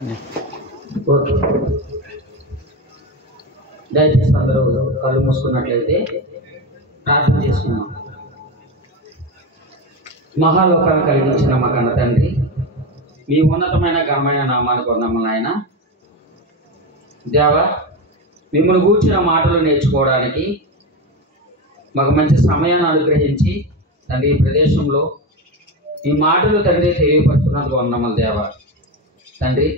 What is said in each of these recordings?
Okay, దయచేసి అందరూ కళ్ళు మూసుకున్నట్లయితే ప్రార్థన చేసుకున్నాం. మహాలోకాలు కలిగించిన మా కన్న తండ్రి, మీ ఉన్నతమైన ఘనమైన నామానికి వందనములు నాయన. దేవా, మిమ్మల్ని కూర్చిన మాటలు నేర్చుకోవడానికి మాకు మంచి సమయాన్ని అనుగ్రహించి తండ్రి, ఈ ప్రదేశంలో ఈ మాటలు తండ్రి తెలియపరుస్తున్నందుకు వందనములు దేవా. తండ్రి,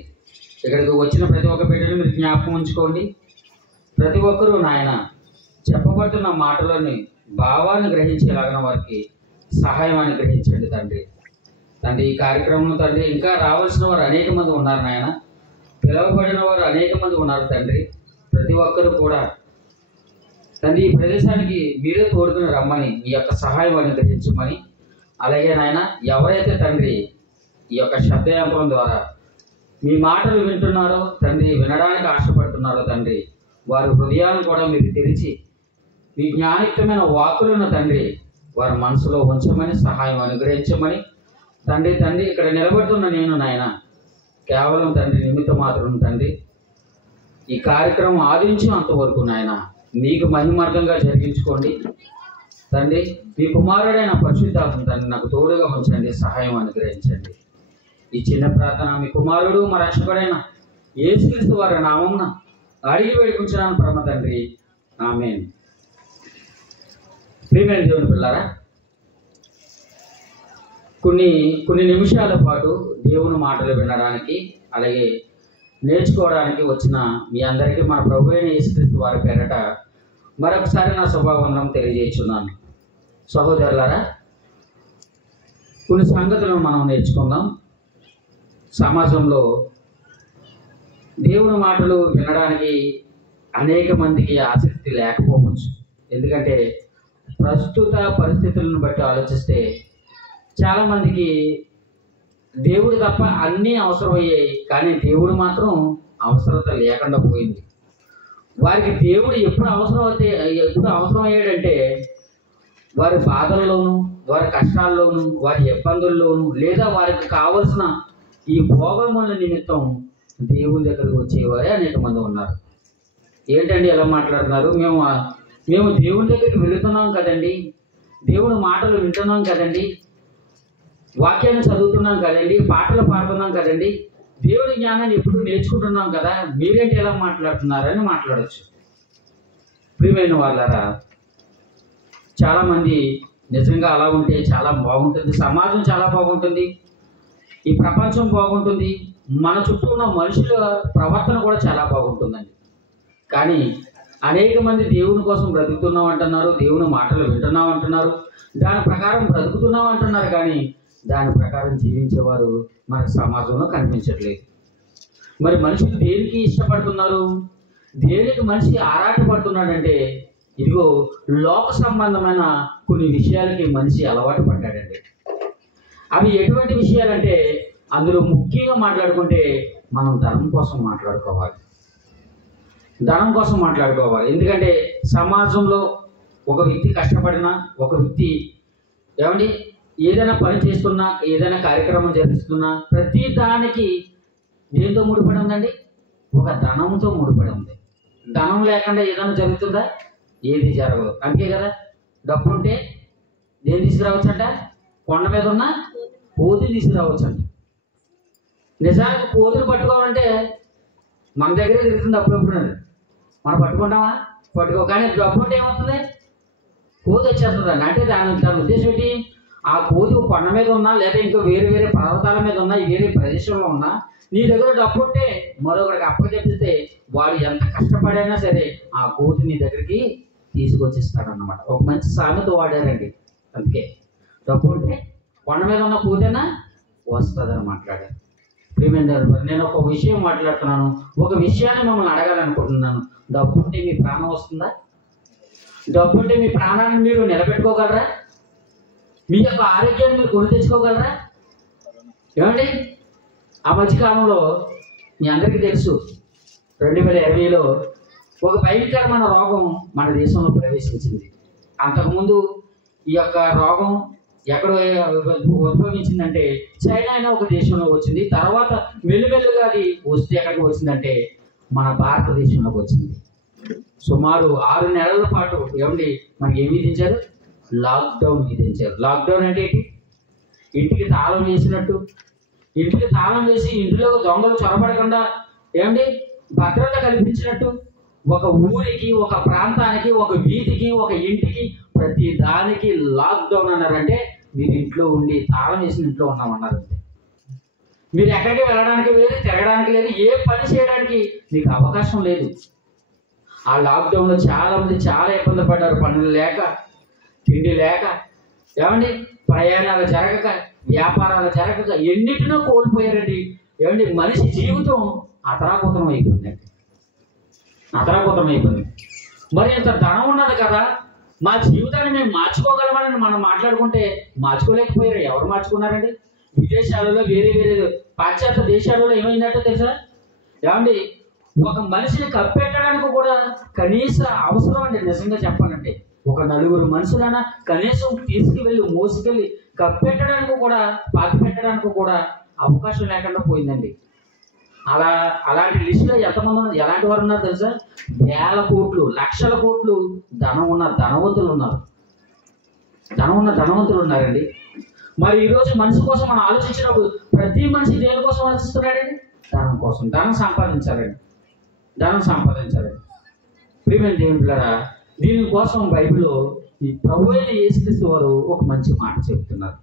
ఇక్కడికి వచ్చిన ప్రతి ఒక్క బిడ్డను మీరు జ్ఞాపకం ఉంచుకోండి. ప్రతి ఒక్కరూ నాయన చెప్పబడుతున్న మాటలని భావాన్ని గ్రహించేలాగిన వారికి సహాయం అనుగ్రహించండి తండ్రి. తండ్రి, ఈ కార్యక్రమంలో తండ్రి ఇంకా రావాల్సిన వారు అనేక మంది ఉన్నారు నాయన, పిలువబడిన వారు అనేక మంది ఉన్నారు తండ్రి. ప్రతి ఒక్కరూ కూడా తండ్రి ఈ ప్రదేశానికి మీరే తోడుకుని రమ్మని మీ యొక్క సహాయం అనుగ్రహించమని, అలాగే నాయన ఎవరైతే తండ్రి ఈ యొక్క శబ్దయంత్రం ద్వారా మీ మాటలు వింటున్నారో తండ్రి, వినడానికి ఆశపడుతున్నారో తండ్రి, వారి హృదయాలను కూడా మీరు తెరిచి మీ జ్ఞానికమైన వాక్కులను తండ్రి వారి మనసులో ఉంచమని సహాయం అనుగ్రహించమని తండ్రి. తండ్రి, ఇక్కడ నిలబడుతున్న నేను నాయన కేవలం తండ్రి నిమిత్త మాత్రం తండ్రి, ఈ కార్యక్రమం ఆదించి అంతవరకు నాయన మీకు మహిమార్థంగా జరిగించుకోండి తండ్రి. మీ కుమారుడైన పరిశుద్ధాత్మ తండ్రి నాకు తోడుగా ఉంచండి, సహాయం అనుగ్రహించండి. ఈ చిన్న ప్రార్థన మీ కుమారుడు మా రక్షకుడైన యేసుక్రీస్తు వారి నామమున అడిగి వేడుకుంటున్నాను పరమ తండ్రి, ఆమేన్. ప్రియమైన దేవుని పిల్లారా, కొన్ని నిమిషాల పాటు దేవుని మాటలు వినడానికి అలాగే నేర్చుకోవడానికి వచ్చిన మీ అందరికీ మన ప్రభు అయిన యేసుక్రీస్తు వారి పేరట మరొకసారి నా శుభవందనం తెలియజేస్తున్నాను. సహోదరులారా, కొన్ని సంగతులను మనం నేర్చుకుందాం. సమాజంలో దేవుని మాటలు వినడానికి అనేక మందికి ఆసక్తి లేకపోవచ్చు. ఎందుకంటే ప్రస్తుత పరిస్థితులను బట్టి ఆలోచిస్తే చాలామందికి దేవుడు తప్ప అన్నీ అవసరమయ్యాయి, కానీ దేవుడు మాత్రం అవసరత లేకుండా పోయింది. వారికి దేవుడు ఎప్పుడు అవసరం అయ్యాడంటే వారి బాధల్లోనూ, వారి కష్టాల్లోనూ, వారి ఇబ్బందుల్లోనూ, లేదా వారికి కావలసిన ఈ భోగముల నిమిత్తం దేవుని దగ్గరకు వచ్చేవారే అనేక మంది ఉన్నారు. ఏంటండి ఎలా మాట్లాడుతున్నారు? మేము దేవుని దగ్గరికి వెళుతున్నాం కదండి, దేవుని మాటలు వింటున్నాం కదండి, వాక్యాన్ని చదువుతున్నాం కదండి, పాటలు పాడుతున్నాం కదండి, దేవుని జ్ఞానాన్ని ఎప్పుడు నేర్చుకుంటున్నాం కదా, మీరేంటి ఎలా మాట్లాడుతున్నారని మాట్లాడచ్చు. ప్రియమైన వాళ్ళారా, చాలామంది నిజంగా అలా ఉంటే చాలా బాగుంటుంది, సమాజం చాలా బాగుంటుంది, ఈ ప్రపంచం బాగుంటుంది, మన చుట్టూ ఉన్న మనుషుల ప్రవర్తన కూడా చాలా బాగుంటుందండి. కానీ అనేక మంది దేవుని కోసం బ్రతుకుతున్నాం అంటున్నారు, దేవుని మాటలు వింటున్నాం అంటున్నారు, దాని ప్రకారం బ్రతుకుతున్నాం అంటున్నారు, కానీ దాని ప్రకారం జీవించేవారు మనకు సమాజంలో కనిపించట్లేదు. మరి మనుషులు దేనికి ఇష్టపడుతున్నారు? దేనికి మనిషి ఆరాటపడుతున్నాడంటే ఇదిగో లోక సంబంధమైన కొన్ని విషయాలకి మనిషి అలవాటు పడ్డాడండి. అవి ఎటువంటి విషయాలంటే అందులో ముఖ్యంగా మాట్లాడుకుంటే మనం ధనం కోసం మాట్లాడుకోవాలి. ఎందుకంటే సమాజంలో ఒక వ్యక్తి కష్టపడినా, ఒక వ్యక్తి ఏదైనా పని చేస్తున్నా, ఏదైనా కార్యక్రమం జరిపిస్తున్నా ప్రతి దానికి దేంతో ముడిపడి ఉందండి? ఒక ధనంతో ముడిపడి ఉంది. ధనం లేకుండా ఏదైనా జరుగుతుందా? ఏది జరగదు. అందుకే కదా డబ్బు ఉంటే దేని తీసుకురావచ్చంట? కొండ మీద ఉన్న కోతిని తీసుకురావచ్చంట. నిజానికి కోతిని పట్టుకోవాలంటే మన దగ్గరే తిరుగుతుంది అప్పుడప్పుడు. మనం పట్టుకుంటామా? కానీ డబ్బు ఉంటే ఏమవుతుంది? కోతి వచ్చేస్తుందండి. అంటే దాని ఉద్దేశం ఏంటి? ఆ కోతి కొండ మీద ఉన్నా, లేదా ఇంకా వేరే వేరే పర్వతాల మీద ఉన్నా, వేరే ప్రదేశంలో ఉన్నా, నీ దగ్గర డబ్బు ఉంటే మరొకరికి అప్పచెప్పిస్తే వాడు ఎంత కష్టపడైనా సరే ఆ కోతి నీ దగ్గరికి తీసుకొచ్చిస్తాడన్నమాట. ఒక మంచి సామెత వాడారండి. అందుకే డబ్బు ఉంటే కొండ మీద ఉన్న కోతైనా వస్తుందని మాట్లాడారు. ప్రియమైన నేను ఒక విషయం మాట్లాడుతున్నాను, ఒక విషయాన్ని మిమ్మల్ని అడగాలనుకుంటున్నాను. డబ్బు ఉంటే మీ ప్రాణం వస్తుందా? డబ్బు ఉంటే మీ ప్రాణాన్ని మీరు నిలబెట్టుకోగలరా? మీ యొక్క ఆరోగ్యాన్ని మీరు కొని తెచ్చుకోగలరా? ఏమండి, ఆ మధ్యకాలంలో మీ అందరికీ తెలుసు 2020లో ఒక భయంకరమైన రోగం మన దేశంలో ప్రవేశించింది. అంతకుముందు ఈ యొక్క రోగం ఎక్కడ ఉద్భవించిందంటే చైనా అయినా ఒక దేశంలో వచ్చింది. తర్వాత మెల్లిమెల్లిగా అది వస్తే ఎక్కడికి వచ్చిందంటే మన భారతదేశంలోకి వచ్చింది. సుమారు 6 నెలల పాటు ఏమండి మనకి ఏమి విధించారు? లాక్డౌన్ విధించారు. లాక్డౌన్ అంటే ఏంటి? ఇంటికి తాళం వేసినట్టు. ఇంటికి తాళం వేసి ఇంట్లో దొంగలు చొరబడకుండా ఏమండి భద్రత కల్పించినట్టు ఒక ఊరికి, ఒక ప్రాంతానికి, ఒక వీధికి, ఒక ఇంటికి, ప్రతి దానికి లాక్డౌన్ అన్నారంటే మీరు ఇంట్లో ఉండి తాళం వేసిన ఇంట్లో ఉన్నామన్నారు. మీరు ఎక్కడికి వెళ్ళడానికి లేదు, తిరగడానికి లేదు, ఏ పని చేయడానికి మీకు అవకాశం లేదు. ఆ లాక్డౌన్లో చాలా మంది చాలా ఇబ్బంది పడ్డారు. పనులు లేక, తిండి లేక, ఏమండి ప్రయాణాలు జరగక, వ్యాపారాలు జరగక ఎన్నిటినో కోల్పోయారండి. ఏమండి మనిషి జీవితం అతరాకుతం అయిపోయిందండి. అతరాకుతం అయిపోయింది. మరి ఇంత ధనం ఉన్నది కదా, మా జీవితాన్ని మేము మార్చుకోగలమని మనం మాట్లాడుకుంటే మార్చుకోలేకపోయారు. ఎవరు మార్చుకున్నారండి? విదేశాలలో, వేరే వేరే పాశ్చాత్య దేశాలలో ఏమైందంటే తెలుసా? ఏమండి ఒక మనిషిని కప్పెట్టడానికి కూడా కనీస అవసరం అండి. నిజంగా చెప్పాలంటే ఒక 4 మనుషులైనా కనీసం తీసుకువెళ్ళి మోసుకెళ్ళి కప్పెట్టడానికి కూడా, పాతి పెట్టడానికి కూడా అవకాశం లేకుండా పోయిందండి. అలాంటి లిస్టులో ఎంతమంది ఎలాంటి వారు ఉన్నారు తెలుసా? వేల కోట్లు, లక్షల కోట్లు ధనం ఉన్న ధనవంతులు ఉన్నారు. ధనవంతులు ఉన్నారండి. మరి ఈరోజు మనిషి కోసం మనం ఆలోచించినప్పుడు ప్రతి మనిషి దేనికోసం ఆలోచిస్తున్నాడండి? ధనం కోసం. ధనం సంపాదించాలండి. ప్రియమైన దేవుని పిల్లరా, దీనికోసం బైబిల్లో ఈ ప్రభువైన యేసుక్రీస్తు వారు ఒక మంచి మాట చెబుతున్నారు.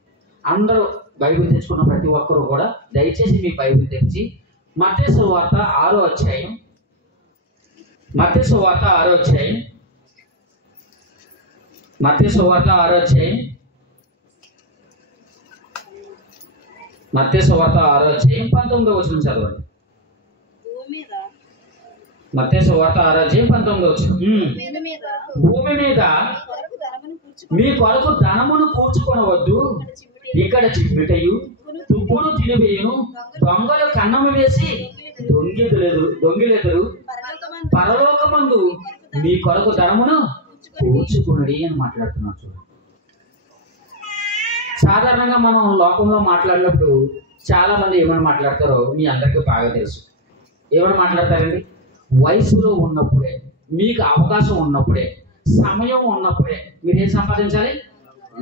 అందరూ బైబిల్ తెచ్చుకున్న ప్రతి ఒక్కరూ కూడా దయచేసి మీ బైబిల్ తెచ్చి మత్తయి సువార్త 6వ అధ్యాయం, మత్తయి సువార్త 6వ అధ్యాయం, మత్తయి సువార్త 6వ అధ్యాయం, మత్తయి సువార్త 6వ అధ్యాయం 19వ వచనం చదవండి. మత్తయి సువార్త 6వ అధ్యాయం 19వ వచనం. భూమి మీద మీ కొరకు ధనమును కూర్చుకొనవద్దు, ఇక్కడ చిమ్మిటయు తుప్పును తినివేయును, దొంగలు కన్నము వేసి దొంగిలెదరు, పరలోకమందు మీ కొరకు ధనమును కూర్చుకునడి అని మాట్లాడుతున్నారు. చూడండి, సాధారణంగా మనం లోకంలో మాట్లాడినప్పుడు చాలా మంది ఏమని మాట్లాడతారో మీ అందరికీ బాగా తెలుసు. ఏమని మాట్లాడతారండి? వయసులో ఉన్నప్పుడే, మీకు అవకాశం ఉన్నప్పుడే, సమయం ఉన్నప్పుడే మీరు ఏం సంపాదించాలి?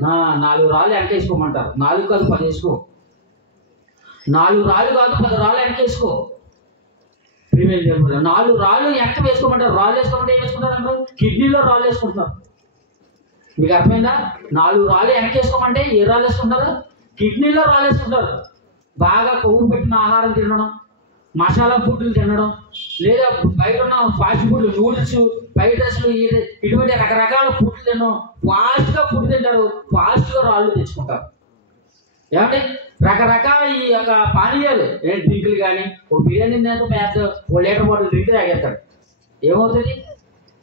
4 రాళ్ళు వెనక వేసుకోమంటారు. 4 కాదు 10 వేసుకో. 4 రాళ్ళు కాదు 10 రాళ్ళు వెనక వేసుకో. 4 రాళ్ళు వెనక వేసుకోమంటారు. రాళ్ళు వేసుకోమంటే ఏం వేసుకుంటారు? అందరూ కిడ్నీలో రాళ్ళు వేసుకుంటారు. మీకు అర్థమైందా? 4 రాళ్ళు వెనక వేసుకోమంటే ఏ రాళ్ళు వేసుకుంటారు? కిడ్నీలో రాళ్ళు వేసుకుంటారు. బాగా కొవ్వు పెట్టిన ఆహారం తినడం, మసాలా ఫుడ్లు తినడం, లేదా బయట ఉన్న ఫాస్ట్ ఫుడ్, నూడిల్స్, ఫ్రైడ్ రైస్లు, ఇటువంటి రకరకాల ఫుడ్లు తినడం, ఫాస్ట్గా ఫుడ్ తింటారు, ఫాస్ట్గా రాళ్ళు తెచ్చుకుంటారు. ఏమంటే రకరకాల ఈ యొక్క పానీయాలు, డ్రింకులు కానీ, ఓ బిర్యానీ తినేందుకు పెద్ద 1 లీటర్ బాటిల్ డ్రింక్ తాగేస్తాడు. ఏమవుతుంది?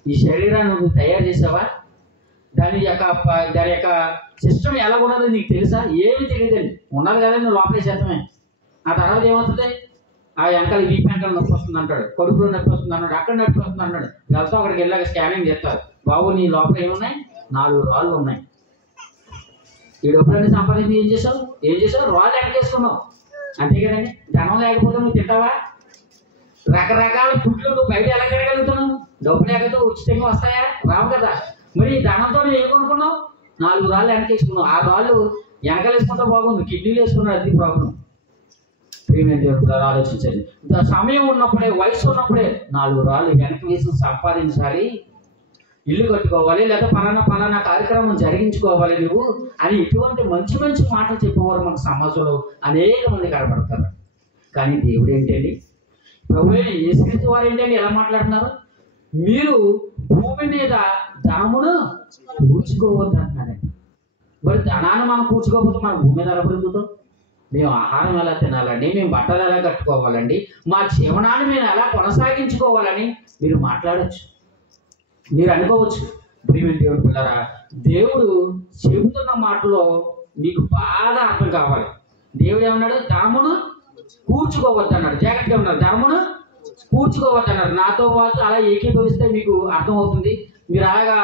ఈ శరీరాన్ని నువ్వు తయారు చేసావా? దాని యొక్క సిస్టమ్ ఎలా ఉన్నదో నీకు తెలుసా? ఏమి తెలియదండి. ఉన్నది కదా నువ్వు లోపలే చేతమే. ఆ తర్వాత ఏమవుతుంది? ఆ వెనకాల వీప్ వెనకాల నొప్పి వస్తుంది అంటాడు, కడుపులో నొప్పి వస్తుంది అన్నాడు, అక్కడ నొప్పి వస్తుంది అన్నాడు. వెళ్తావు, అక్కడికి వెళ్ళాక స్కానింగ్ చేస్తారు. బాబు నీ లోపల ఏమున్నాయి? 4 రాళ్ళు ఉన్నాయి. ఈ డబ్బులన్నీ సంపాదించి ఏం చేసావు? రాళ్ళు ఎక్కడేసుకున్నావు. అంతే కదండి. ధనం లేకపోతే నువ్వు తింటావా? రకరకాల ఫుడ్లు నువ్వు బయట ఎలా తిరగలుగుతున్నావు? డబ్బు లేకపోతే ఉచితంగా వస్తాయా? రావు కదా. మరి ఈ ధనంతో నువ్వు ఏం కొనుక్కున్నావు? 4 రాళ్ళు వెనకేసుకున్నావు. ఆ రాళ్ళు వెనకాల వేసుకుంటే బాగుంది, కిడ్నీలు వేసుకున్నాడు. అది ప్రాబ్లం. ప్రియమైన దేవుడు ఆలోచించండి. సమయం ఉన్నప్పుడే, వయసు ఉన్నప్పుడే 4 రాళ్ళు వెనక వేసి సంపాదించాలి, ఇల్లు కట్టుకోవాలి, లేదా పలానా కార్యక్రమం జరిగించుకోవాలి నువ్వు అని ఇటువంటి మంచి మంచి మాటలు చెప్పేవారు మన సమాజంలో అనేక మంది కనబడతారు. కానీ దేవుడు ఏంటండి, ప్రభువైన యేసుక్రీస్తు వారు ఏంటండి ఎలా మాట్లాడుతున్నారు? మీరు భూమి మీద ధనమును కూర్చుకోవద్దు అంటున్నాడండి. మరి ధనాన్ని మనం కూర్చుకోకపోతే మన భూమి మీద ఎలా బ్రతుకుతాం? మేము ఆహారం ఎలా తినాలండి, మేము బట్టలు ఎలా కట్టుకోవాలండి, మా జీవనాన్ని మేము ఎలా కొనసాగించుకోవాలని మీరు మాట్లాడచ్చు, మీరు అనుకోవచ్చు. ప్రియమైన దేవుడు పిల్లరా, దేవుడు చెబుతున్న మాటలో మీకు బాగా అర్థం కావాలి. దేవుడు ఏమన్నాడు? ధనమును కూర్చుకోవద్దు అన్నాడు. జాగ్రత్తగా ఉన్నాడు. ధనమును కూర్చుకోవద్దు అన్నాడు. నాతో పాటు అలా ఏకీభవిస్తే మీకు అర్థమవుతుంది. మీరు అలాగా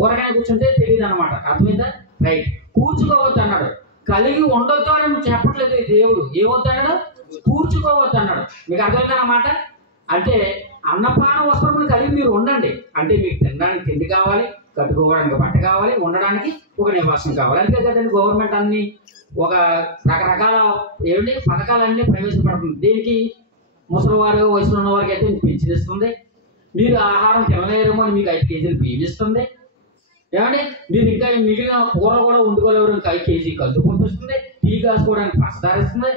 ఊరగానే కూర్చుంటే తెలియదు అనమాట. అర్థమైందా? రైట్. కూర్చుకోవద్దు అన్నాడు. కలిగి ఉండొద్దు అని చెప్పట్లేదు దేవుడు. ఏమొద్దు అన్నాడు? కూర్చుకోవద్దు అన్నాడు. మీకు అర్థమైందన్నమాట. అంటే అన్నపాన వస్త్రములు కలిగి మీరు ఉండండి. అంటే మీకు తినడానికి తిండి కావాలి, కట్టుకోవడానికి బట్ట కావాలి, ఉండడానికి ఒక నివాసం కావాలి. అంతే కదండి. గవర్నమెంట్ అన్ని ఒక రకరకాల ఏమిటి పథకాలన్నీ ప్రవేశపెడుతుంది. దీనికి ముసలివారు వయసులో ఉన్న వారికి అయితే మీకు పెన్షన్ ఇస్తుంది. మీరు ఆహారం తినలేరేమో అని మీకు 5 కేజీలు బియ్యం ఇస్తుంది. ఏమండి మీరు ఇంకా మిగిలిన కూర కూడా వండుకోలేరు, ఇంకా 5 కేజీ కలుపు పంపిస్తుంది. టీ కాసుకోవడానికి పంచదార ఇస్తుంది.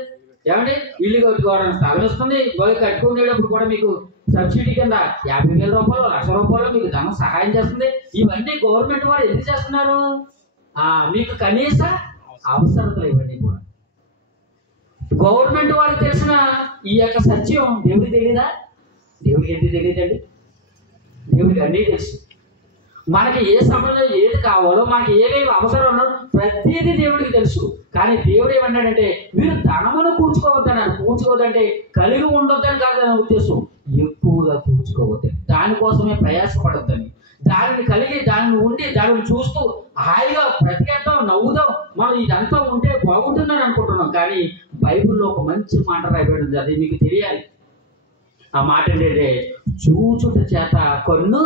ఏమండి ఇల్లు కట్టుకోవడానికి స్థలం ఇస్తుంది. బాగా కట్టుకునేటప్పుడు కూడా మీకు సబ్సిడీ కింద 50,000 రూపాయలు, 1,00,000 రూపాయలు మీకు ధనం సహాయం చేస్తుంది. ఇవన్నీ గవర్నమెంట్ వారు ఎందుకు చేస్తున్నారు? మీకు కనీస అవసరతలు ఇవన్నీ కూడా గవర్నమెంట్ వారికి తెలిసిన ఈ యొక్క సత్యం దేవుడికి తెలియదా? దేవుడికి ఎందుకు తెలియదండి? దేవుడికి అన్నీ తెలుసు. మనకి ఏ సమయంలో ఏది కావాలో, మనకి ఏమేమి అవసరం ఉన్నదో ప్రతిదీ దేవుడికి తెలుసు. కానీ దేవుడు ఏమన్నాడంటే మీరు ధనమును కూర్చుకోవద్దన్నారు. కూర్చుకోవద్దంటే కలిగి ఉండొద్దని కాదు నా ఉద్దేశం, ఎక్కువగా కూర్చుకోవద్దని, దానికోసమే ప్రయాసపడొద్దని. దానిని కలిగి, దానిని ఉండి, దానిని చూస్తూ హాయిగా బ్రతికేద్దాం, నవ్వుదాం, మనం ఇదంతా ఉంటే బాగుంటుందని అనుకుంటున్నాం. కానీ బైబిల్లో ఒక మంచి మాట రాయబడింది, అది మీకు తెలియాలి. ఆ మాట ఏంటంటే చూచుట చేత కన్ను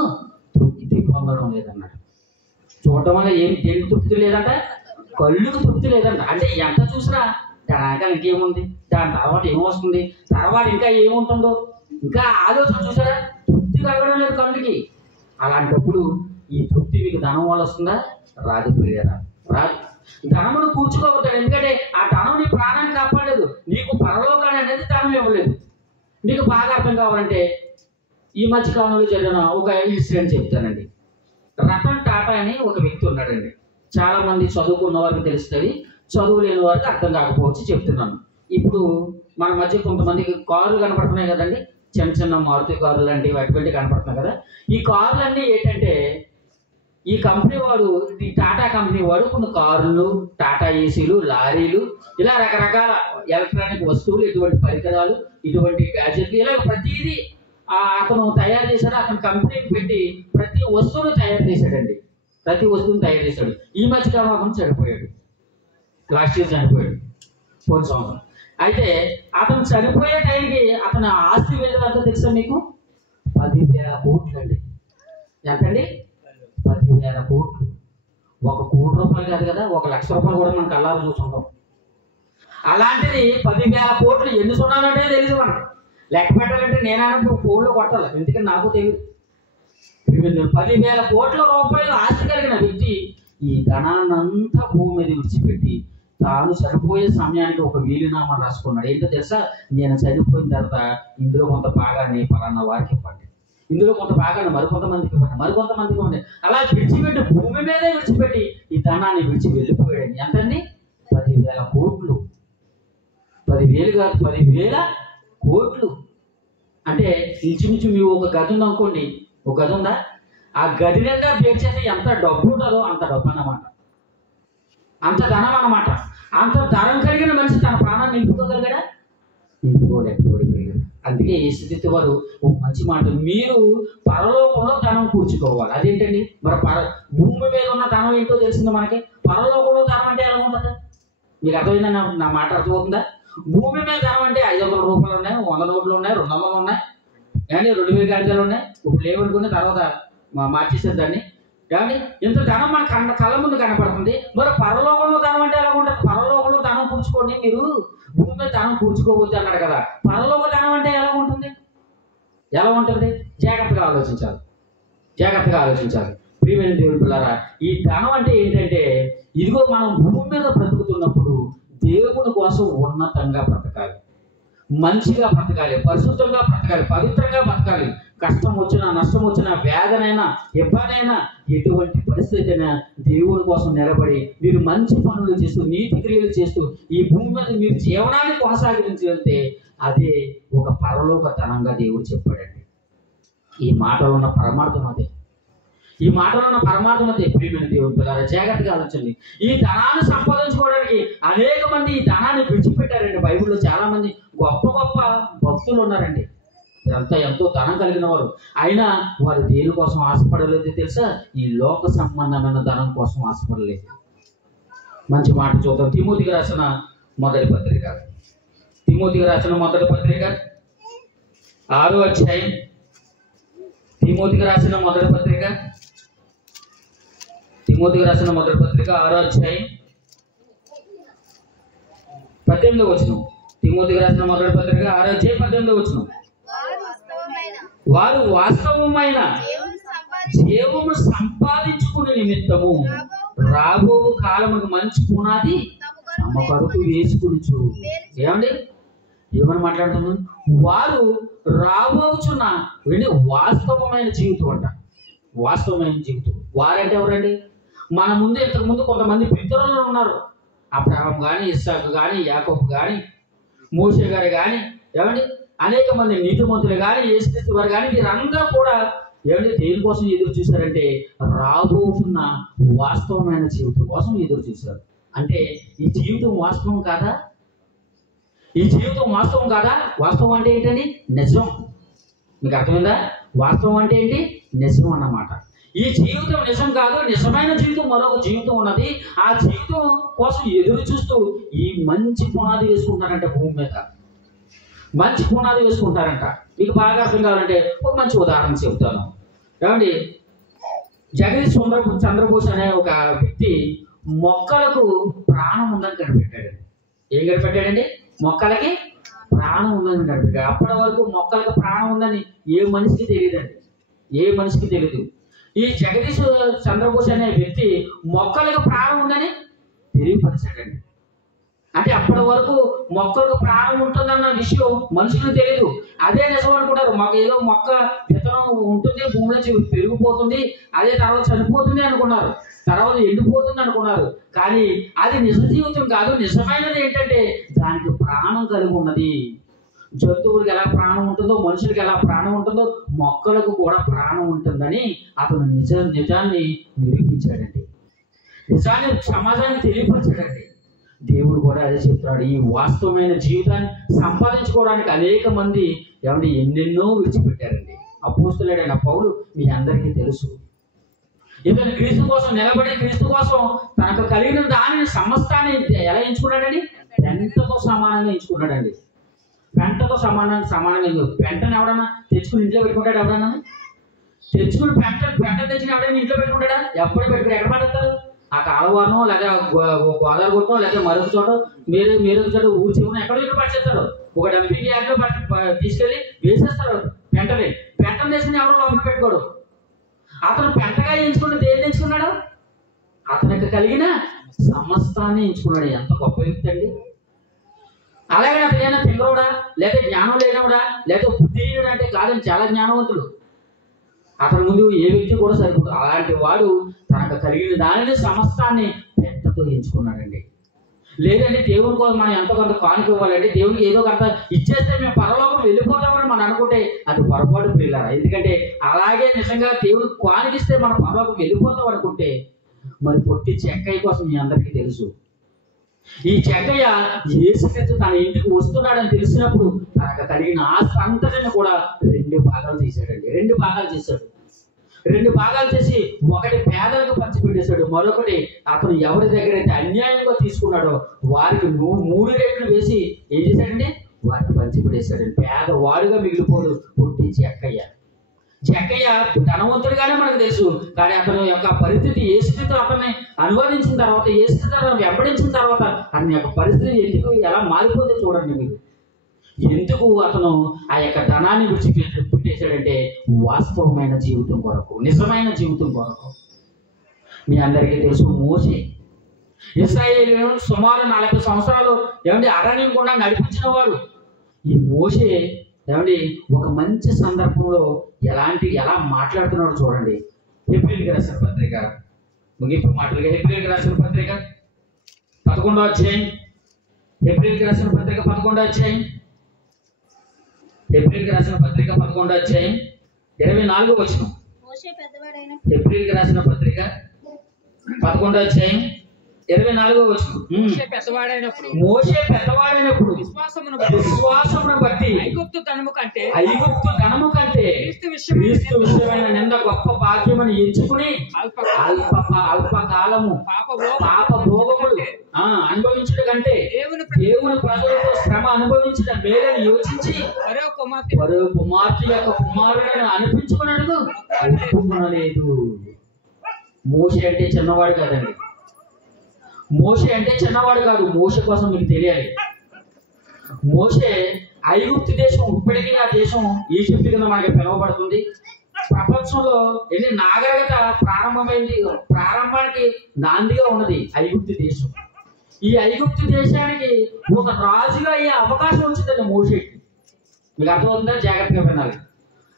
తృప్తి పొందడం లేదన్నాడు. చూడటం వల్ల దేనికి తృప్తి లేదంట? కళ్ళుకు తృప్తి లేదంట. అంటే ఎంత చూసినా దాని ఇంకేముంది, దాని తర్వాత ఏమొస్తుంది, తర్వాత ఇంకా ఏముంటుందో, ఇంకా ఆలోచన చూసారా, తృప్తి కలగడం లేదు కళ్ళుకి. అలాంటప్పుడు ఈ తృప్తి మీకు ధనం వల్ల వస్తుందా? రాదు ప్రియరా, రాదు. ధనమును కూర్చుకోవద్దాడు. ఎందుకంటే ఆ ధనం నీ ప్రాణాన్ని కాపాడలేదు, నీకు పరలోకాన్ని అనేది ధనం ఇవ్వలేదు. మీకు బాగా అర్థం కావాలంటే ఈ మధ్య కాలంలో జరిగిన ఒక ఇన్సిడెంట్ చెప్తానండి. రతన్ టాటా అని ఒక వ్యక్తి ఉన్నాడండి. చాలా మంది చదువుకున్న వారికి తెలుస్తుంది, చదువు లేని వారికి అర్థం కాకపోవచ్చు, చెప్తున్నాను. ఇప్పుడు మన మధ్య కొంతమందికి కార్లు కనపడుతున్నాయి కదండి, చిన్న చిన్న మారుతి కార్లు లాంటివి అటువంటి కనపడుతున్నాయి కదా. ఈ కార్లన్నీ ఏంటంటే ఈ కంపెనీ వాడు, ఈ టాటా కంపెనీ వాడు కొన్ని కార్లు, టాటా ఏసీలు, లారీలు, ఇలా రకరకాల ఎలక్ట్రానిక్ వస్తువులు, ఇటువంటి పరికరాలు, ఇటువంటి గ్యాజెట్లు, ఇలా ప్రతిదీ అతను తయారు చేశాడు. అతను కంపెనీకి పెట్టి ప్రతి వస్తువును తయారు చేశాడండి. ప్రతి వస్తువును తయారు చేశాడు. ఈ మధ్యకాలం అతను చనిపోయాడు. లాస్ట్ ఇయర్ చనిపోయాడు, 4 సంవత్సరం. అయితే అతను చనిపోయే టైంకి అతని ఆస్తి విలువ ఎంతో తెలుసా మీకు? 10,000 కోట్లు అండి. ఎంతండి? 10,000 కోట్లు. 1 కోటి రూపాయలు కాదు కదా, 1,00,000 రూపాయలు కూడా మనం కళ్ళారు చూసుకుంటాం. అలాంటిది 10,000 కోట్లు ఎన్ని సున్నాలంటే తెలియదు మనకు. లెక్క పెట్టాలంటే నేనైనా ఫోన్లో కొట్టాలి, ఎందుకంటే నాకు తెలియదు. 10,000 కోట్ల రూపాయలు ఆస్తి కలిగిన వ్యక్తి ఈ ధనాన్నంతా భూమి మీద విడిచిపెట్టి తాను చనిపోయే సమయానికి ఒక వీలునామా రాసుకున్నాడు. ఏంటో తెలుసా? నేను చనిపోయిన తర్వాత ఇందులో కొంత భాగాన్ని పలానా వారికి ఇవ్వండి, ఇందులో కొంత భాగాన్ని మరికొంతమందికి ఇవ్వండి, మరికొంతమందికి ఇవ్వండి. అలా విడిచిపెట్టి భూమి మీదే విడిచిపెట్టి ఈ ధనాన్ని విడిచి వెళ్ళిపోయాడు. ఎంతండి? 10,000 కోట్లు. 10,000 కాదు, 10,000 కోట్లు. అంటే ఇంచుమించు మీరు ఒక గది ఉందనుకోండి, ఒక గది ఉందా, ఆ గది నిండా పేర్చేస్తే ఎంత డబ్బు ఉంటుందో అంత డబ్బు అన్నమాట, అంత ధనం అన్నమాట. అంత ధనం కలిగిన మనిషి తన ప్రాణాన్ని నిలుపుకోగలిగాడా? నిలుపుకోలేకపోయాడు. అందుకే ఈ స్థితి వారు ఒక మంచి మాట, మీరు పరలోకంలో ధనం కూర్చుకోవాలి. అదేంటండి మరి? భూమి మీద ఉన్న ధనం ఏంటో తెలిసిందో మనకి. పరలోకంలో ధనం అంటే ఎలా ఉంటుంది? మీకు అర్థమైందా? నా మాట అర్థమవుతుందా? భూమి మీద ధనం అంటే 500 రూపాయలు ఉన్నాయి, 100 నోట్లు ఉన్నాయి, 200 ఉన్నాయి, కానీ 2,000 గాంజాలు ఉన్నాయి. ఇప్పుడు లేవనుకున్న తర్వాత మార్చేసారు దాన్ని. కానీ ఇంత ధనం మన కళ్ళ ముందు కనపడుతుంది. మరి పరలోకంలో ధనం అంటే ఎలా ఉంటుంది? పరలోకంలో ధనం కూర్చుకోండి, మీరు భూమి మీద ధనం కూర్చుకోవద్దు అన్నాడు కదా. పరలోక ధనం అంటే ఎలా ఉంటుంది? ఎలా ఉంటుంది? జాగ్రత్తగా ఆలోచించాలి, జాగ్రత్తగా ఆలోచించాలి. ప్రియమైన దేవుని పిల్లారా, ఈ ధనం అంటే ఏంటంటే, ఇదిగో మనం భూమి మీద బ్రతుకుతున్నప్పుడు దేవుని కోసం ఉన్నతంగా బ్రతకాలి, మంచిగా బ్రతకాలి, పరిశుద్ధంగా బ్రతకాలి, పవిత్రంగా బ్రతకాలి. కష్టం వచ్చినా, నష్టం వచ్చినా, వేదనైనా, ఇబ్బందైనా, ఎటువంటి పరిస్థితి అయినా దేవుని కోసం నిలబడి మీరు మంచి పనులు చేస్తూ, నీతి క్రియలు చేస్తూ ఈ భూమి మీద మీరు జీవనాన్ని కొనసాగించి వెళ్తే అదే ఒక పరలోక ధనంగా దేవుడు చెప్పాడండి. ఈ మాటలో ఉన్న పరమార్థం అదే. ఈ మాటలో ఉన్న పరమార్థం అదే. ప్రియమైన దేవుని పిల్లారా, జాగ్రత్తగా ఆలోచించండి. ఈ ధనాన్ని సంపాదించుకోవడానికి అనేక మంది ఈ ధనాన్ని విడిచిపెట్టారండి. బైబిల్లో చాలా మంది గొప్ప గొప్ప భక్తులు ఉన్నారండి, ఎంతో ధనం కలిగిన వారు. అయినా వారు దేని కోసం ఆశపడలేదు తెలుసా? ఈ లోక సంబంధమైన ధనం కోసం ఆశపడలేదు. మంచి మాట చూద్దాం. తిమోతికి రాసిన మొదటి పత్రిక, తిమోతికి రాసిన మొదటి పత్రిక 6వ అధ్యాయం, తిమోతికి రాసిన మొదటి పత్రిక, తిమోతికి రాసిన మొదటి పత్రిక 6వ అధ్యాయం 18వ వచనం. తిమోతికి రాసిన మొదటి పత్రిక 6వ అధ్యాయం 18వ వచనం. వారు వాస్తవమైన జీవము సంపాదించుకునే నిమిత్తము రాబో కాలముకు మంచి పునాది తమ కొరకు వేసుకునిచు. ఏమండి, ఏమని మాట్లాడుతున్నాను? వారు రాబోచున్న వాస్తవమైన జీవితం అంట. వాస్తవమైన జీవితం. వారంటే ఎవరండి? మన ముందు ఇంతకుముందు కొంతమంది పితరులు ఉన్నారు. అబ్రహాం కానీ, ఇస్సాకు కానీ, యాకోబు కానీ, మోషే గారు కానీ, ఏమండి అనేక మంది నీతిమంతులు కానీ, యేసుక్రీస్తు వారు కానీ, వీరందరూ కూడా ఏమంటే దేనికోసం ఎదురు చూశారంటే రాబోతున్న వాస్తవమైన జీవితం కోసం ఎదురు చూశారు. అంటే ఈ జీవితం వాస్తవం కాదా? ఈ జీవితం వాస్తవం కాదా? వాస్తవం అంటే ఏంటండి? నిజం. మీకు అర్థమైందా? వాస్తవం అంటే ఏంటి? నిజం అన్నమాట. ఈ జీవితం నిజం కాదు, నిజమైన జీవితం మరొక జీవితం ఉన్నది. ఆ జీవితం కోసం ఎదురు చూస్తూ ఈ మంచి పునాది వేసుకుంటారంట. భూమి మీద మంచి పునాది వేసుకుంటారంట. మీకు బాగా అర్థం కావాలంటే ఒక మంచి ఉదాహరణ చెప్తాను. ఏమండి, జగదీష్ చంద్రబోస్ అనే ఒక వ్యక్తి మొక్కలకు ప్రాణం ఉందని కనిపెట్టాడు. ఏం కనిపెట్టాడండి? మొక్కలకి ప్రాణం ఉందని కనిపెట్టాడు. అప్పటి వరకు మొక్కలకు ప్రాణం ఉందని ఏ మనిషికి తెలియదండి, ఏ మనిషికి తెలియదు. ఈ జగదీష్ చంద్రబోస్ అనే వ్యక్తి మొక్కలకు ప్రాణం ఉందని తెలియపరిచాడండి. అంటే అప్పటి వరకు మొక్కలకు ప్రాణం ఉంటుందన్న విషయం మనుషులకు తెలియదు. అదే నిజం అనుకుంటారు. మాకు ఏదో మొక్క విత్తనం ఉంటుంది, భూమిలో పెరిగిపోతుంది, అదే తర్వాత చనిపోతుంది అనుకున్నారు, తర్వాత ఎండిపోతుంది అనుకున్నారు. కానీ అది నిజ జీవితం కాదు. నిజమైనది ఏంటంటే దానికి ప్రాణం కలిగి ఉన్నది. జంతువులకు ఎలా ప్రాణం ఉంటుందో, మనుషులకు ఎలా ప్రాణం ఉంటుందో, మొక్కలకు కూడా ప్రాణం ఉంటుందని అతను నిజాన్ని నిరూపించాడండి. నిజాన్ని సమాజానికి తెలియపరిచాడండి. దేవుడు కూడా అదే చెప్తున్నాడు. ఈ వాస్తవమైన జీవితాన్ని సంపాదించుకోవడానికి అనేక మంది ఏమంటే ఎన్నెన్నో విడిచిపెట్టారండి. అపోస్తలుడైన పౌలు మీ అందరికీ తెలుసు. ఇతను క్రీస్తు కోసం నిలబడి, క్రీస్తు కోసం తనకు కలిగిన దానిని సమస్తాన్ని ఎలా ఎంచుకున్నాడండి? పెంటతో సమానంగా ఎంచుకున్నాడండి. పెంటతో సమానంగా. పెంటను ఎవడన్నా తెచ్చుకుని ఇంట్లో పెట్టుకుంటాడు? ఎవడన్నా తెచ్చుకుని పెంట తెచ్చుకుని ఎవడైనా ఇంట్లో పెట్టుకుంటాడా? ఎప్పుడు పెట్టుకుని ఎక్కడ పడతారు? ఆ కాలువనో లేదా గోదావరి కొట్టో లేదా మరొక చోట మీరు చోట ఊరి చివరిన ఎక్కడో ఇక్కడ పడిచేస్తారు. ఒక డంపింగ్ యార్డ్లో తీసుకెళ్ళి వేసేస్తారు పెంటని. పెంటను తెచ్చుకుని ఎవరో లోపల పెట్టుకోడు. అతను పెంటగా ఎంచుకున్నది ఏం ఎంచుకున్నాడు? అతనికి కలిగిన సమస్తాన్ని ఎంచుకున్నాడు. ఎంత గొప్ప వ్యక్తి అండి! అలాగే అతను తింగరోడా, లేదా జ్ఞానం లేనివాడా, లేదా బుద్ధిహీనుడు అంటే కాదని చాలా జ్ఞానవంతుడు. అతని ముందు ఏ వ్యక్తి కూడా సరిపోదు. అలాంటి వాడు తనకు కలిగిన దానిని సమస్తాన్ని పెంటతో ఎంచుకున్నాడండి. లేదంటే దేవుని కోసం మనం ఎంతో కొంత కానుక ఇవ్వాలంటే, దేవునికి ఏదో కొంత ఇచ్చేస్తే మేము పరలోకం వెళ్ళిపోతామని మనం అనుకుంటే అది పొరపాటు పిల్లరా. ఎందుకంటే అలాగే నిజంగా దేవుడికి కానుకిస్తే మనం పరలోకం వెళ్ళిపోతాం అనుకుంటే, మరి పొట్టి చెక్కయ్య కోసం మీ అందరికీ తెలుసు. ఈ చెక్కయ్య యేసుక్రీస్తు తన ఇంటికి వస్తున్నాడని తెలిసినప్పుడు తనకు కలిగిన ఆస్తి అంతటిని కూడా 2 భాగాలు చేశాడండి. 2 భాగాలు చేశాడు. 2 భాగాలు చేసి ఒకటి పేదలకు పంచిపెట్టేశాడు, మరొకటి అతను ఎవరి దగ్గర అయితే అన్యాయంగా తీసుకున్నాడో వారికి 3 రేట్లు వేసి ఏం చేశాడండి? వారిని పంచిపెట్టేశాడు. పేదవాడుగా మిగిలిపోడు పొట్టి చెక్కయ్య. చెక్కయ్య ధనవంతుడిగానే మనకు తెలుసు. కానీ అతని యొక్క పరిస్థితి యేసుక్రీస్తు అతన్ని అనువదించిన తర్వాత, యేసుక్రీస్తు అతను వెంబడించిన తర్వాత అతని యొక్క పరిస్థితి ఎందుకు ఎలా మారిపోతే చూడండి మీరు. ఎందుకు అతను ఆ యొక్క ధనాన్ని విడిచిపెట్టేశాడంటే వాస్తవమైన జీవితం కొరకు, నిజమైన జీవితం కొరకు. మీ అందరికీ తెలుసు మోషే ఇశ్రాయేలును సుమారు 40 సంవత్సరాలు ఏమంటే అరణ్యం కూడా నడిపించిన వాడు. ఈ మోషే ఏమండి ఒక మంచి సందర్భంలో ఎలా మాట్లాడుతున్నాడు చూడండి. హెబ్రీయులకు రాసిన పత్రిక ముగింపు మాటలుగా హెబ్రీయులకు రాసిన పత్రిక 11వ అధ్యాయం, హెబ్రీయులకు రాసిన పత్రిక 11వ అధ్యాయం, హెబ్రీయులకు రాసిన పత్రిక 11వ అధ్యాయం 24వ వచనం. హెబ్రీయులకు రాసిన పత్రిక 11వ అధ్యాయం 24వ వచనం. మోషే పెద్దవాడైనప్పుడు విశ్వాసమును బట్టి ఐగుప్తు ధనము కంటే క్రీస్తు విషయమైన నింద గొప్ప భాగ్యమని ఎంచుకుని అల్పకాలము పాప భోగములు దేవుని ప్రజలతో శ్రమ అనుభవించిన మేలను యోచించి మరో కుమార్తె యొక్క కుమారులను అనిపించుకున్నట్టు ఒప్పుకొనలేదు. మోషే అంటే చిన్నవాడు కాదండి. మోషే అంటే చిన్నవాడు కాదు. మోషే కోసం మీకు తెలియాలి. మోషే ఐగుప్తు దేశం, ఇప్పటికీ ఆ దేశం ఈజిప్ట్ కింద మనకి పిలువబడుతుంది. ప్రపంచంలో ఎన్ని నాగరికత ప్రారంభమైంది, ప్రారంభానికి నాందిగా ఉన్నది ఐగుప్తు దేశం. ఈ ఐగుప్తు దేశానికి ఒక రాజుగా అయ్యే అవకాశం వచ్చిందండి మోషేకి. మీకు అర్థమవుతుందా? జాగ్రత్తగా వినాలి.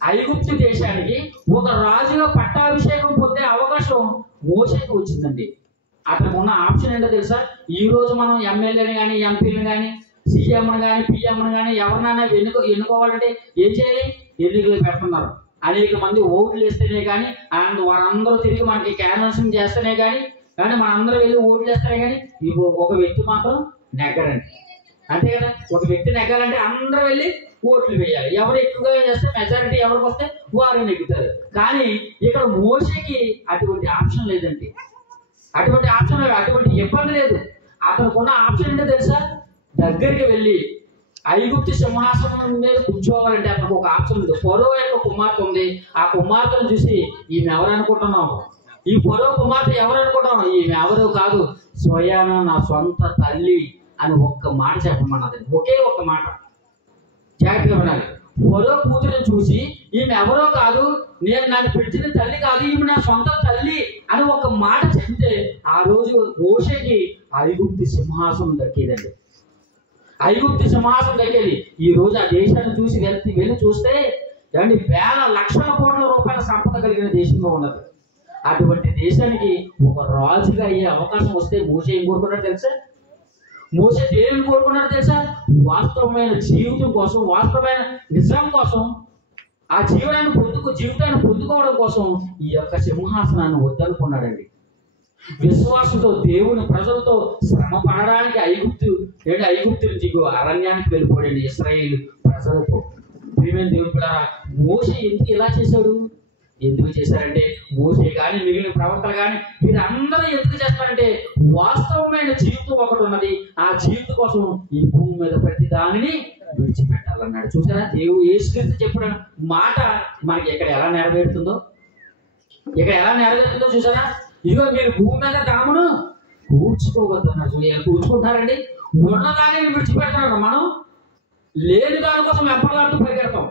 ఐగుప్తు దేశానికి ఒక రాజుగా పట్టాభిషేకం పొందే అవకాశం మోషేకి వచ్చిందండి. అతనికి ఉన్న ఆప్షన్ ఏంటో తెలుసా? ఈ రోజు మనం ఎమ్మెల్యేని కానీ, ఎంపీలను కానీ, సీఎంను కానీ, పిఎంను కానీ ఎవరినైనా ఎన్నుకోవాలంటే ఏం చేయాలి? ఎన్నికలు పెడుతున్నారు. అనేక మంది ఓట్లు వేస్తేనే కానీ, వారందరూ తిరిగి మనకి క్యాన్వాసింగ్ చేస్తేనే కానీ మనందరూ వెళ్ళి ఓట్లు వేస్తేనే కానీ ఒక వ్యక్తి మాత్రం నెగ్గరండి. అంతే కదా? ఒక వ్యక్తి నెగ్గాలంటే అందరూ వెళ్ళి ఓట్లు వేయాలి. ఎవరు ఎక్కువగా చేస్తే మెజారిటీ ఎవరికి వస్తే వారు నెగ్గుతారు. కానీ ఇక్కడ మోషేకి అటువంటి ఆప్షన్ లేదండి. అటువంటి ఇబ్బంది లేదు. అతనుకున్న ఆప్షన్ ఏంటో తెలుసా? దగ్గరికి వెళ్ళి ఐగుప్తు సింహాసనం మీద కూర్చోవాలంటే అతనికి ఒక ఆప్షన్ ఉంది. ఫరో యొక్క కుమార్తె ఉంది. ఆ కుమార్తెను చూసి ఈమె ఎవరు అనుకుంటున్నావు? ఈ ఫరో కుమార్తె ఎవరు అనుకుంటున్నావు? ఈమె ఎవరు కాదు, స్వయాన నా సొంత తల్లి అని ఒక్క మాట చెప్పమన్నది. ఒకే ఒక్క మాట. జాగ్రత్తగా వినాలి. ఫరో కూతురుని చూసి ఈమె ఎవరో కాదు, నన్ను పిలిచిన తల్లి కాదు, ఈమె నా సొంత తల్లి అని ఒక మాట చెప్తే ఆ రోజు మోషేకి ఐగుప్తు సింహాసనం దక్కేదండి. ఐగుప్తు సింహాసనం దక్కేది. ఈ రోజు ఆ దేశాన్ని చూసి వెళ్ళి చూస్తే ఏమండి వేల లక్షల కోట్ల రూపాయల సంపద కలిగిన దేశంగా ఉన్నది. అటువంటి దేశానికి ఒక రాజుగా అయ్యే అవకాశం వస్తే మోషే ఏం కోరుకున్నాడు తెలుసా? మోషే దేవుని కోరుకున్నాడు తెలుసా? వాస్తవమైన జీవితం కోసం, వాస్తవమైన నిజం కోసం, ఆ జీవితాన్ని పొందుకోవడం కోసం ఈ యొక్క సింహాసనాన్ని వద్దనుకున్నాడండి. విశ్వాసంతో దేవుని ప్రజలతో శ్రమ పడడానికి ఐగుప్తు నుంచి అరణ్యానికి వెళ్ళిపోయాడు ఇశ్రాయేలు ప్రజలతో. ప్రియమైన దేవుని పిల్లరా, మోషే ఎందుకు ఇలా చేశాడు? ఎందుకు చేశారంటే మోషే కానీ మిగిలిన ప్రవక్తలు కానీ వీరందరూ ఎందుకు చేస్తారంటే వాస్తవమైన జీవితం ఒకటి ఉన్నది. ఆ జీవితం కోసం ఈ భూమి మీద ప్రతి దానిని విడిచిపెట్టాలన్నాడు. చూసారా? దేవుడు యేసుక్రీస్తు చెప్పిన మాట మనకి ఇక్కడ ఎలా నెరవేరుతుందో చూసారా? ఇదిగో మీరు భూమి మీద దామును కూర్చుకోవద్దన్నారు. కూర్చుకుంటున్నారండి. ఉన్నదాన్ని విడిచిపెడతారు. మనం లేని దానికోసం ఎప్పటిలాంటి పరిగెడతాం.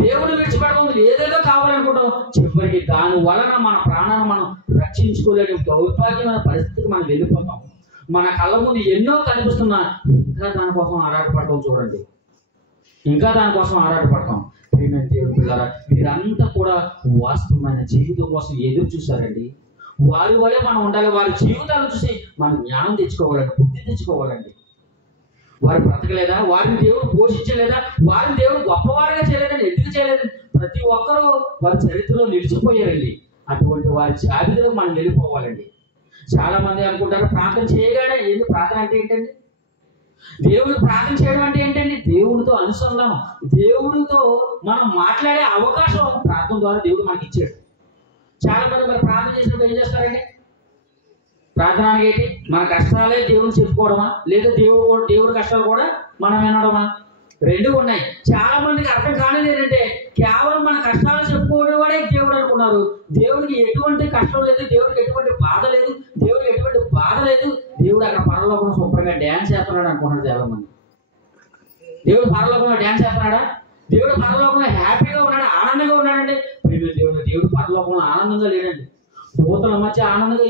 దేవుని విడిచిపెడతాం, ఏదేదో కావాలనుకుంటాం. చివరికి దాని వలన మన ప్రాణాన్ని మనం రక్షించుకోలేని దౌర్భాగ్యమైన పరిస్థితికి మనం వెళ్ళిపోతాం. మన కళ్ళ ముందు ఎన్నో కనిపిస్తున్నా ఇంకా దానికోసం ఆరాటపడతాం. చూడండి, ఇంకా దానికోసం ఆరాటపడతాం. ప్రియమైన దేవుని పిల్లరా, వీరంతా కూడా వాస్తవమైన జీవితం కోసం ఎదురు చూశారండి. వారి వల్లే మనం ఉండాలి. వారి జీవితాలను చూసి మనం జ్ఞానం తెచ్చుకోవాలండి, బుద్ధి తెచ్చుకోవాలండి. వారు బ్రతకలేదా? వారిని దేవుడు పోషించలేదా? వారిని దేవుడు గొప్పవారుగా చేయలేదని ఎందుకు చేయలేదు? ప్రతి ఒక్కరూ వారి చరిత్రలో నిలిచిపోయారండి. అటువంటి వారి జాబితాలో మనం వెళ్ళిపోవాలండి. చాలా మంది అనుకుంటారు ప్రార్థన చేయగానే ప్రార్థన అంటే ఏంటండి? దేవుడు ప్రార్థన చేయడం అంటే ఏంటండి? దేవుడితో అనుసంధానం, దేవుడితో మనం మాట్లాడే అవకాశం ప్రార్థన ద్వారా దేవుడు మనకి ఇచ్చాడు. చాలా మంది మరి ప్రార్థన చేసినప్పుడు ఏం చేస్తారండి? ప్రార్థన ఏంటి? మన కష్టాలే దేవుడు చెప్పుకోవడమా, లేదా దేవుడి కష్టాలు కూడా మనం వినడమా? రెండు ఉన్నాయి. చాలా మందికి అర్థం కానిది ఏంటంటే కేవలం మన కష్టాలు చెప్పుకోవడం వాడే దేవుడు అనుకున్నారు. దేవుడికి ఎటువంటి కష్టం లేదు, దేవుడికి ఎటువంటి బాధ లేదు, దేవుడు అక్కడ పరలోకంలో శుభ్రంగా డ్యాన్స్ చేస్తున్నాడు అనుకున్నారు చాలా మంది. దేవుడు పరలోకంలో డ్యాన్స్ చేస్తున్నాడా? దేవుడు పరలోకంలో హ్యాపీగా ఉన్నాడు, ఆనందంగా ఉన్నాడండి. దేవుడు పరలోకంలో ఆనందంగా లేడండి. దూతల మధ్య ఆనందంగా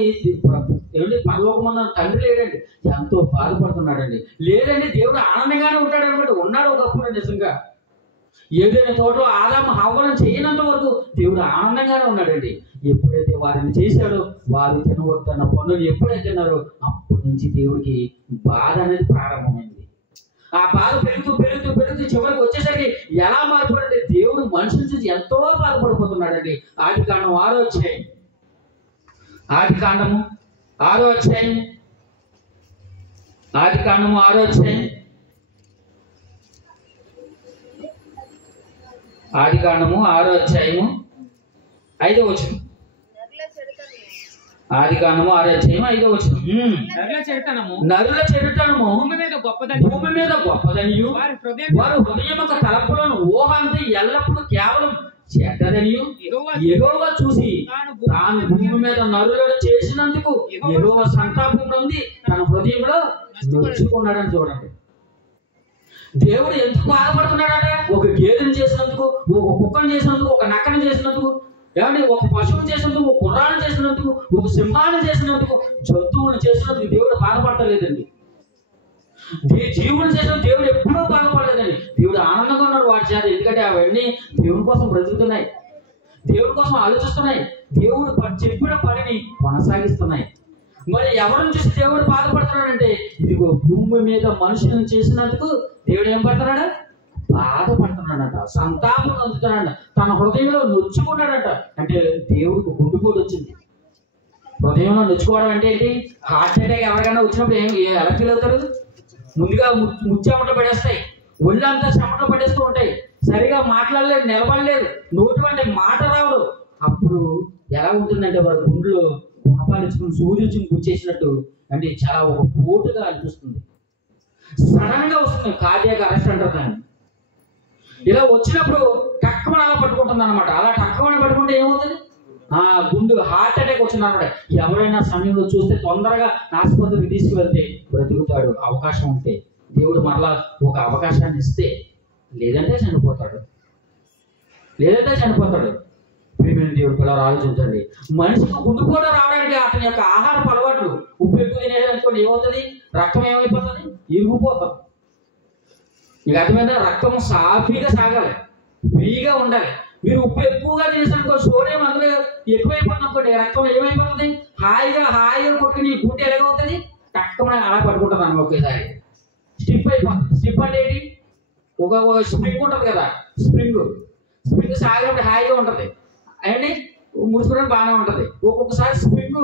ఏమిటి పరలోకం అన్న తండ్రి లేడండి, ఎంతో బాధపడుతున్నాడండి. లేదండి, దేవుడు ఆనందంగానే ఉంటాడు అనుకుంటే ఉన్నాడు ఒకప్పుడు. నిజంగా ఏదైనా తోటలో ఆదాము హవ్వను చేయనంత వరకు దేవుడు ఆనందంగానే ఉన్నాడండి. ఎప్పుడైతే వారిని చేశాడో, వారు తినవద్దన్న పనులు ఎప్పుడైతే తిన్నారో అప్పటి నుంచి దేవుడికి బాధ అనేది ప్రారంభమైంది. ఆ బాధ పెరుగుతూ చివరికి వచ్చేసరికి ఎలా మారిపోయిందంటే దేవుడు మనుషుల చూసి ఎంతో బాధపడిపోతున్నాడండి. ఆదికాండం 6వ అధ్యాయం, ఆదికాండము 6వ అధ్యాయం 5వ వచనం. ఆదికాండము 6:5. నరుల చెడుతనము భూమి మీద గొప్పదనియు వారి హృదయం యొక్క తలంపులను ఊహ అంతా ఎల్లప్పుడూ కేవలం చెడ్డదనియు యెహోవా చూసి తాను భూమి మీద నరులను చేసినందుకు యెహోవా సంతాపం పొంది తన హృదయంలో నొచ్చుకున్నాడని చూడండి. దేవుడు ఎందుకు బాధపడుతున్నాడట? ఒక గేదెను చేసినందుకు, ఒక కుక్కను చేసినందుకు, ఒక నక్కను చేసినందుకు, ఏమంటే ఒక పశువును చేసినందుకు, ఒక గుర్రాన్ని చేసినందుకు, ఒక సింహాన్ని చేసినందుకు, జంతువులను చేసినందుకు దేవుడు బాధపడలేదండి. జీవులు చేసిన దేవుడు ఎప్పుడూ బాధపడలేదండి. దేవుడు ఆనందంగా ఉన్నాడు వాటి చేత. ఎందుకంటే అవన్నీ దేవుడి కోసం బ్రతుకుతున్నాయి, దేవుడి కోసం ఆలోచిస్తున్నాయి, దేవుడు చెప్పిన పనిని కొనసాగిస్తున్నాయి. మరి ఎవరిని చూసి దేవుడు బాధపడుతున్నాడంటే, ఇదిగో భూమి మీద మనుషులను చేసినందుకు దేవుడు ఏం పడుతున్నాడు? బాధపడుతున్నాడట, సంతాపం పొందుతున్నాడు, తన హృదయంలో నొచ్చుకున్నాడట. అంటే దేవుడికి గుండెపోటు వచ్చింది. హృదయంలో నొచ్చుకోవడం అంటే ఏంటి? హార్ట్ అటాక్ ఎవరికైనా వచ్చినప్పుడు ఎలా ఫీల్ అవుతారు? ముందుగా ముచ్చెమట పడేస్తాయి, ఒళ్ళంతా చెమట పడేస్తూ ఉంటాయి, సరిగా మాట్లాడలేదు, నిలబడలేదు, నోటి వంటి మాట రావదు. అప్పుడు ఎలా ఉంటుందంటే వారి గుండెలో గుణపాలించుకుని సూర్యుడిని గుర్చేసినట్టు, అంటే చాలా ఒక పోటుగా అనిపిస్తుంది. సడన్ గా వస్తుంది, కార్డియాక్ అరెస్ట్ అంటారు దాన్ని. ఇలా వచ్చినప్పుడు టక్కుమని అలా పట్టుకుంటుంది అనమాట. అలా టక్కుమని పట్టుకుంటే ఏమవుతుంది? గుండు హార్ట్ అటాక్ వచ్చింది అనమాట. ఎవరైనా సమయంలో చూస్తే తొందరగా ఆసుపత్రికి తీసుకువెళ్తే బ్రతుకుతాడు, అవకాశం ఉంటే. దేవుడు మరలా ఒక అవకాశాన్ని ఇస్తే, లేదంటే చనిపోతాడు. ప్రియమైన దేవుడు పిల్లలు ఆలోచించండి. మనిషికి గుండెపోటు రావడానికి అతని యొక్క ఆహారపు అలవాట్లు, ఉప్పు ఎక్కువ తినేదనుకోండి ఏమవుతుంది? రక్తం ఏమైపోతుంది? ఇరిగిపోతుంది. మీకు అర్థమైందా? రక్తం సాఫీగా సాగాలి, ఫ్రీగా ఉండాలి. మీరు ఉప్పు ఎక్కువగా తినేసనుకో, సోడియం అందులో ఎక్కువైపోతుంది అనుకోండి, రక్తం ఏమైపోతుంది? హాయిగా కొట్టుకుని గుండె ఎలాగవుతుంది? టక్కున అలా పట్టుకుంటుంది అన్న ఒకేసారి స్టిప్ అయిపోతుంది. స్టిప్ అంటే ఏంటి? ఒక స్ప్రింగ్ ఉంటుంది కదా, స్ప్రింగ్ సాగినప్పుడు హాయిగా ఉంటుంది అండి, ముడుచుకోవడం బాగానే ఉంటుంది. ఒక్కొక్కసారి స్ప్రింగ్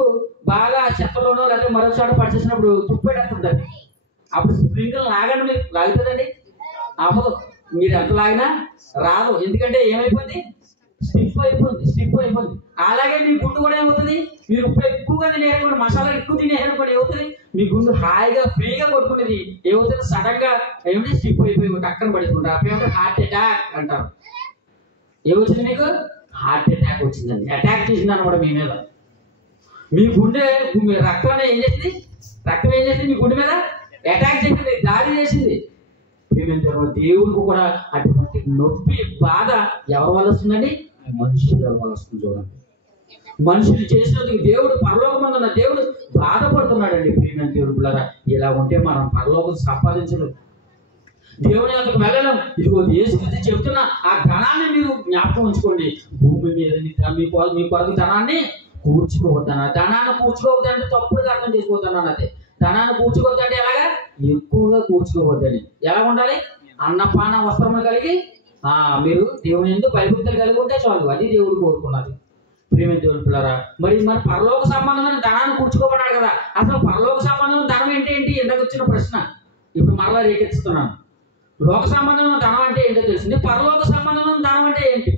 బాగా చెత్తలోనో లేకపోతే మరొక చోట పడిచేసినప్పుడు తుప్పేటట్టుంటుంది. అప్పుడు స్ప్రింగ్ లాగండి, మీరు లాగుతుందండి, అవ్వదు. మీరు ఎంత లాగినా రాదు. ఎందుకంటే ఏమైపోయింది? స్టిఫ్ అయిపోయింది. అలాగే మీ గుండు కూడా ఏమవుతుంది? మీరు ఉప్పు ఎక్కువగా తినేయనుకోండి, మసాలా ఎక్కువ తినేయనుకోండి, ఏమవుతుంది? మీ గుండు హాయిగా ఫ్రీగా కొట్టుకునేది ఏమవుతుంది? సడన్ గా ఏమిటి? స్టిఫ్ అయిపోయి టక్కన పడుతుంటారు. అప్పుడు హార్ట్ అటాక్ అంటారు. ఏమొచ్చింది మీకు? హార్ట్ అటాక్ వచ్చిందండి. అటాక్ చేసింది అనమాట మీ మీద. మీ గుండె రక్తం ఏం చేసింది? మీ గుండె మీద అటాక్ చేసింది, దాడి చేసింది. దేవుడికి కూడా అటువంటి నొప్పి, బాధ ఎవరి వల్ల వస్తుందండి? మనుషుల వల్ల వస్తుంది. చూడండి, మనుషులు చేసినందుకు దేవుడు, పరలోకమందున్న దేవుడు బాధపడుతున్నాడండి. ప్రియమైన దేవుడు పిల్లరా, ఇలా ఉంటే మనం పరలోకం సంపాదించలేం, దేవుని అంతకు వెళ్ళలేం. ఇదిగో యేసుక్రీస్తు చెప్తున్న ఆ ధనాన్ని మీరు జ్ఞాపకం ఉంచుకోండి. భూమి మీద మీ కొరకు ధనాన్ని కూర్చుకోవద్దన్న. ధనాన్ని కూర్చుకోవద్దంటే తప్పుడుగా అర్థం చేసుకోవద్దన్నాను. అదే ధనాన్ని కూర్చుకోవద్దంటే ఎలాగా? ఎక్కువగా కూర్చుకోవద్దని. ఎలా ఉండాలి? అన్నపాన వస్త్రములు కలిగి మీరు దేవుని ఎందుకు భయభక్తులు కలిగి ఉంటే చాలు. అది దేవుడు కోరుకున్నది. ప్రియమైన దేవుని పిల్లరా, మరి పరలోక సంబంధమైన ధనాన్ని కూర్చుకోమన్నాడు కదా. అసలు పరలోక సంబంధమైన ధనం ఏంటి? ఇందాక వచ్చిన ప్రశ్న ఇప్పుడు మరలా రేకెత్తిస్తున్నాను. లోక సంబంధమైన ధనం అంటే ఏంటో తెలిసింది. పరలోక సంబంధమైన ధనం అంటే ఏంటి?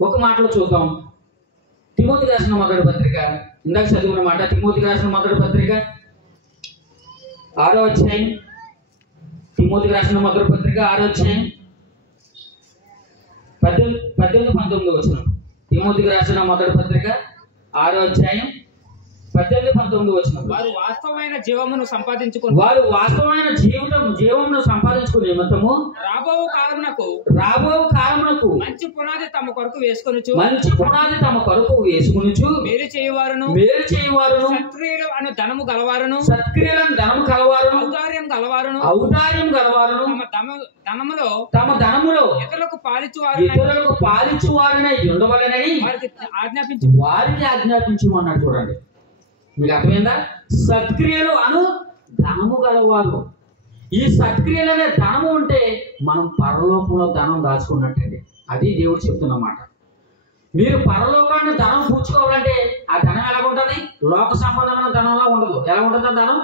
ఒక మాటలో చూద్దాం. తిమోతికి రాసిన మొదటి పత్రిక, ఇందాక చదివిన మాట. తిమోతికి రాసిన మొదటి పత్రిక 6వ అధ్యాయం. తిమోతికి రాసిన మొదటి పత్రిక 6వ అధ్యాయం 18-19 వచనం. తిమోతికి రాసిన మొదటి పత్రిక 6వ అధ్యాయం 18-19 వచనం. వారు వాస్తవమైన జీవమును సంపాదించుకునే నిమిత్తము రాబో కాలమునకు మంచి పునాది తమ కొరకు వేసుకొనుచు మేలు చేయువారును సత్క్రియలు అను ధనము గలవారును ఔదార్యం గలవారును తమ ధనములో ఇతరులకు పాలించువారనై ఉండవలెనని వారికి ఆజ్ఞాపించమన్నాడు. చూడండి, మీకు అర్థమైందా? సత్క్రియలు అను ధనము గలవారు. ఈ సత్క్రియలు అనే ధనము ఉంటే మనం పరలోకంలో ధనం దాచుకున్నట్టండి. అది దేవుడు చెప్తున్నమాట. మీరు పరలోకాన్ని ధనం పూడ్చుకోవాలంటే ఆ ధనం ఎలా ఉంటుంది? లోక సంబంధమైన ధనంలా ఉండదు. ఎలా ఉంటుంది ఆ ధనం?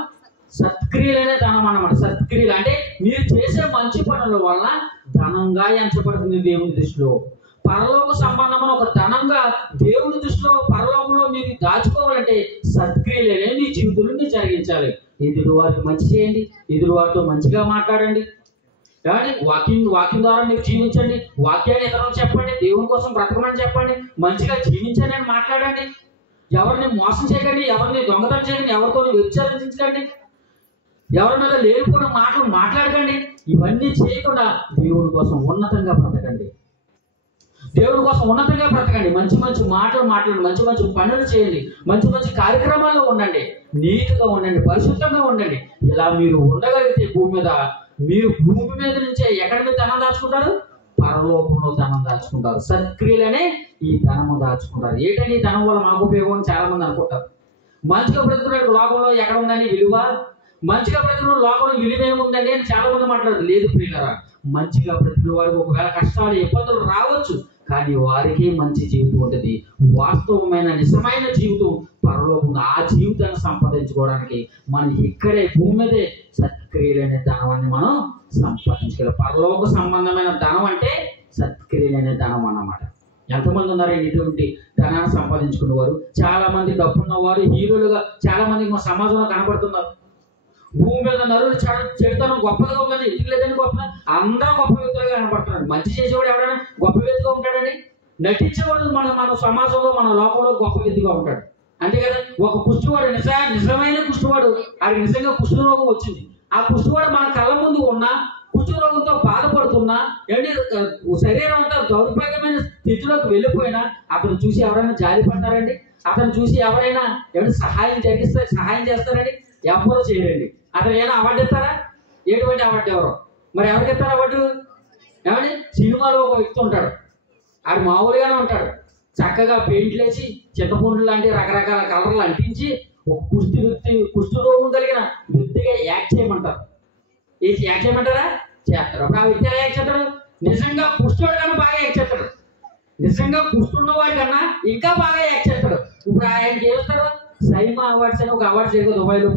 సత్క్రియలు అనే ధనం అన్నమాట. సత్క్రియలు అంటే మీరు చేసే మంచి పనుల వల్ల ధనంగా ఎంచబడుతుంది దేవుని దృష్టిలో. పరలోక సంబంధమైన ఒక ధనంగా దేవుని దృష్టిలో పరలోకంలో మీరు దాచుకోవాలంటే సత్క్రియలనే మీ జీవితంలో మీరు జరిగించాలి. ఎదురు వారికి మంచి చేయండి, ఎదురు వారితో మంచిగా మాట్లాడండి, కానీ వాక్యం ద్వారా మీరు జీవించండి, వాక్యాన్ని ఇతరులకు చెప్పండి, దేవుని కోసం బ్రతకమని చెప్పండి, మంచిగా జీవించండి అని మాట్లాడండి. ఎవరిని మోసం చేయకండి, ఎవరిని దొంగతనం చేయకండి, ఎవరితో వ్యభిచారించకండి, ఎవరి మీద లేనిపోయిన మాటలు మాట్లాడకండి. ఇవన్నీ చేయకుండా దేవుని కోసం ఉన్నతంగా బ్రతకండి, దేవుని కోసం ఉన్నతంగా బ్రతకండి. మంచి మంచి మాటలు మాట్లాడండి, మంచి మంచి పనులు చేయండి, మంచి మంచి కార్యక్రమాల్లో ఉండండి, నీతిగా ఉండండి, పరిశుద్ధంగా ఉండండి. ఇలా మీరు ఉండగలిగితే మీరు భూమి మీద నుంచే ఎక్కడి మీద ధనం దాచుకుంటారు? పరలోకంలో ధనం దాచుకుంటారు. సత్క్రియలనే ఈ ధనము దాచుకుంటారు. ఏంటంటే ఈ ధనం వల్ల మాకు ఉపయోగం చాలా మంది అనుకుంటారు. మంచిగా బ్రతుకునే లోకంలో ఎక్కడ ఉందండి విలువ? మంచిగా బ్రతుకున్న లోకంలో విలువ ఏముందండి అని చాలా మంది మాట్లాడదు. లేదు ప్రియులారా, మంచిగా బ్రతికిన వారికి ఒకవేళ కష్టాలు ఇబ్బందులు రావచ్చు, కానీ వారికి మంచి జీవితం ఉంటుంది. వాస్తవమైన నిజమైన జీవితం పరలోకం. ఆ జీవితాన్ని సంపాదించుకోవడానికి మనం ఇక్కడే భూమి మీదే సత్క్రియలనే ధనాన్ని మనం సంపాదించుకోవాలి. పరలోక సంబంధమైన ధనం అంటే సత్క్రియలనే ధనం అన్నమాట. ఎంతమంది ఉన్నారండి ఇటువంటి ధనాన్ని సంపాదించుకునేవారు? చాలా మంది డబ్బున్న వారు హీరోలుగా చాలా మంది మా సమాజంలో కనబడుతున్నారు. భూమి మీద నరులు చెడుతనం గొప్పగా ఉందని ఎందుకు లేదని గొప్ప అందరూ గొప్ప వ్యక్తులుగా కనపడుతున్నాడు. మంచి చేసేవాడు ఎవడైనా గొప్ప వ్యక్తిగా ఉంటాడండి? నటించేవాడు మన సమాజంలో మన లోకంలో గొప్ప వ్యక్తిగా ఉంటాడు, అంతే కదా. ఒక కుష్టివాడు నిజమైన కుష్టివాడు, అది నిజంగా కుష్ఠరోగం వచ్చింది. ఆ కుష్టివాడు మన కళ్ళ ముందు ఉన్న కుష్ఠరోగంతో బాధపడుతున్నా, శరీరం అంతా దౌర్భాగ్యమైన స్థితిలోకి వెళ్ళిపోయినా అతను చూసి ఎవరైనా జాలి పడతారండి? అతను చూసి ఎవరైనా సహాయం చేస్తారండి? ఎవరో చేయరండి. అతను ఏమైనా అవార్డు ఇస్తారా? ఎటువంటి అవార్డు ఎవరు? మరి ఎవరికి ఇస్తారు అవార్డు? ఏమండి, సినిమాలో ఒక వ్యక్తి ఉంటాడు, ఆడు మామూలుగానే ఉంటాడు, చక్కగా పెయింట్లు వేసి చింతపండు లాంటి రకరకాల కలర్లు అంటించి ఒక కుష్టి రోగం కలిగిన వ్యక్తిగా యాక్ట్ చేయమంటారు. యాక్ట్ చేయమంటారా? చేస్తారు. అప్పుడు ఆ వ్యక్తి ఎలా యాక్ట్ చేస్తాడు? నిజంగా కుష్టివాడు కన్నా బాగా యాక్ట్ చేస్తాడు. నిజంగా కుష్టున్నవాడి కన్నా ఇంకా బాగా యాక్ట్ చేస్తాడు. ఇప్పుడు ఆయనకి ఏమిస్తారు? సైమా అవార్డ్స్ అని ఒక అవార్డు చేయదు దుబాయ్లో.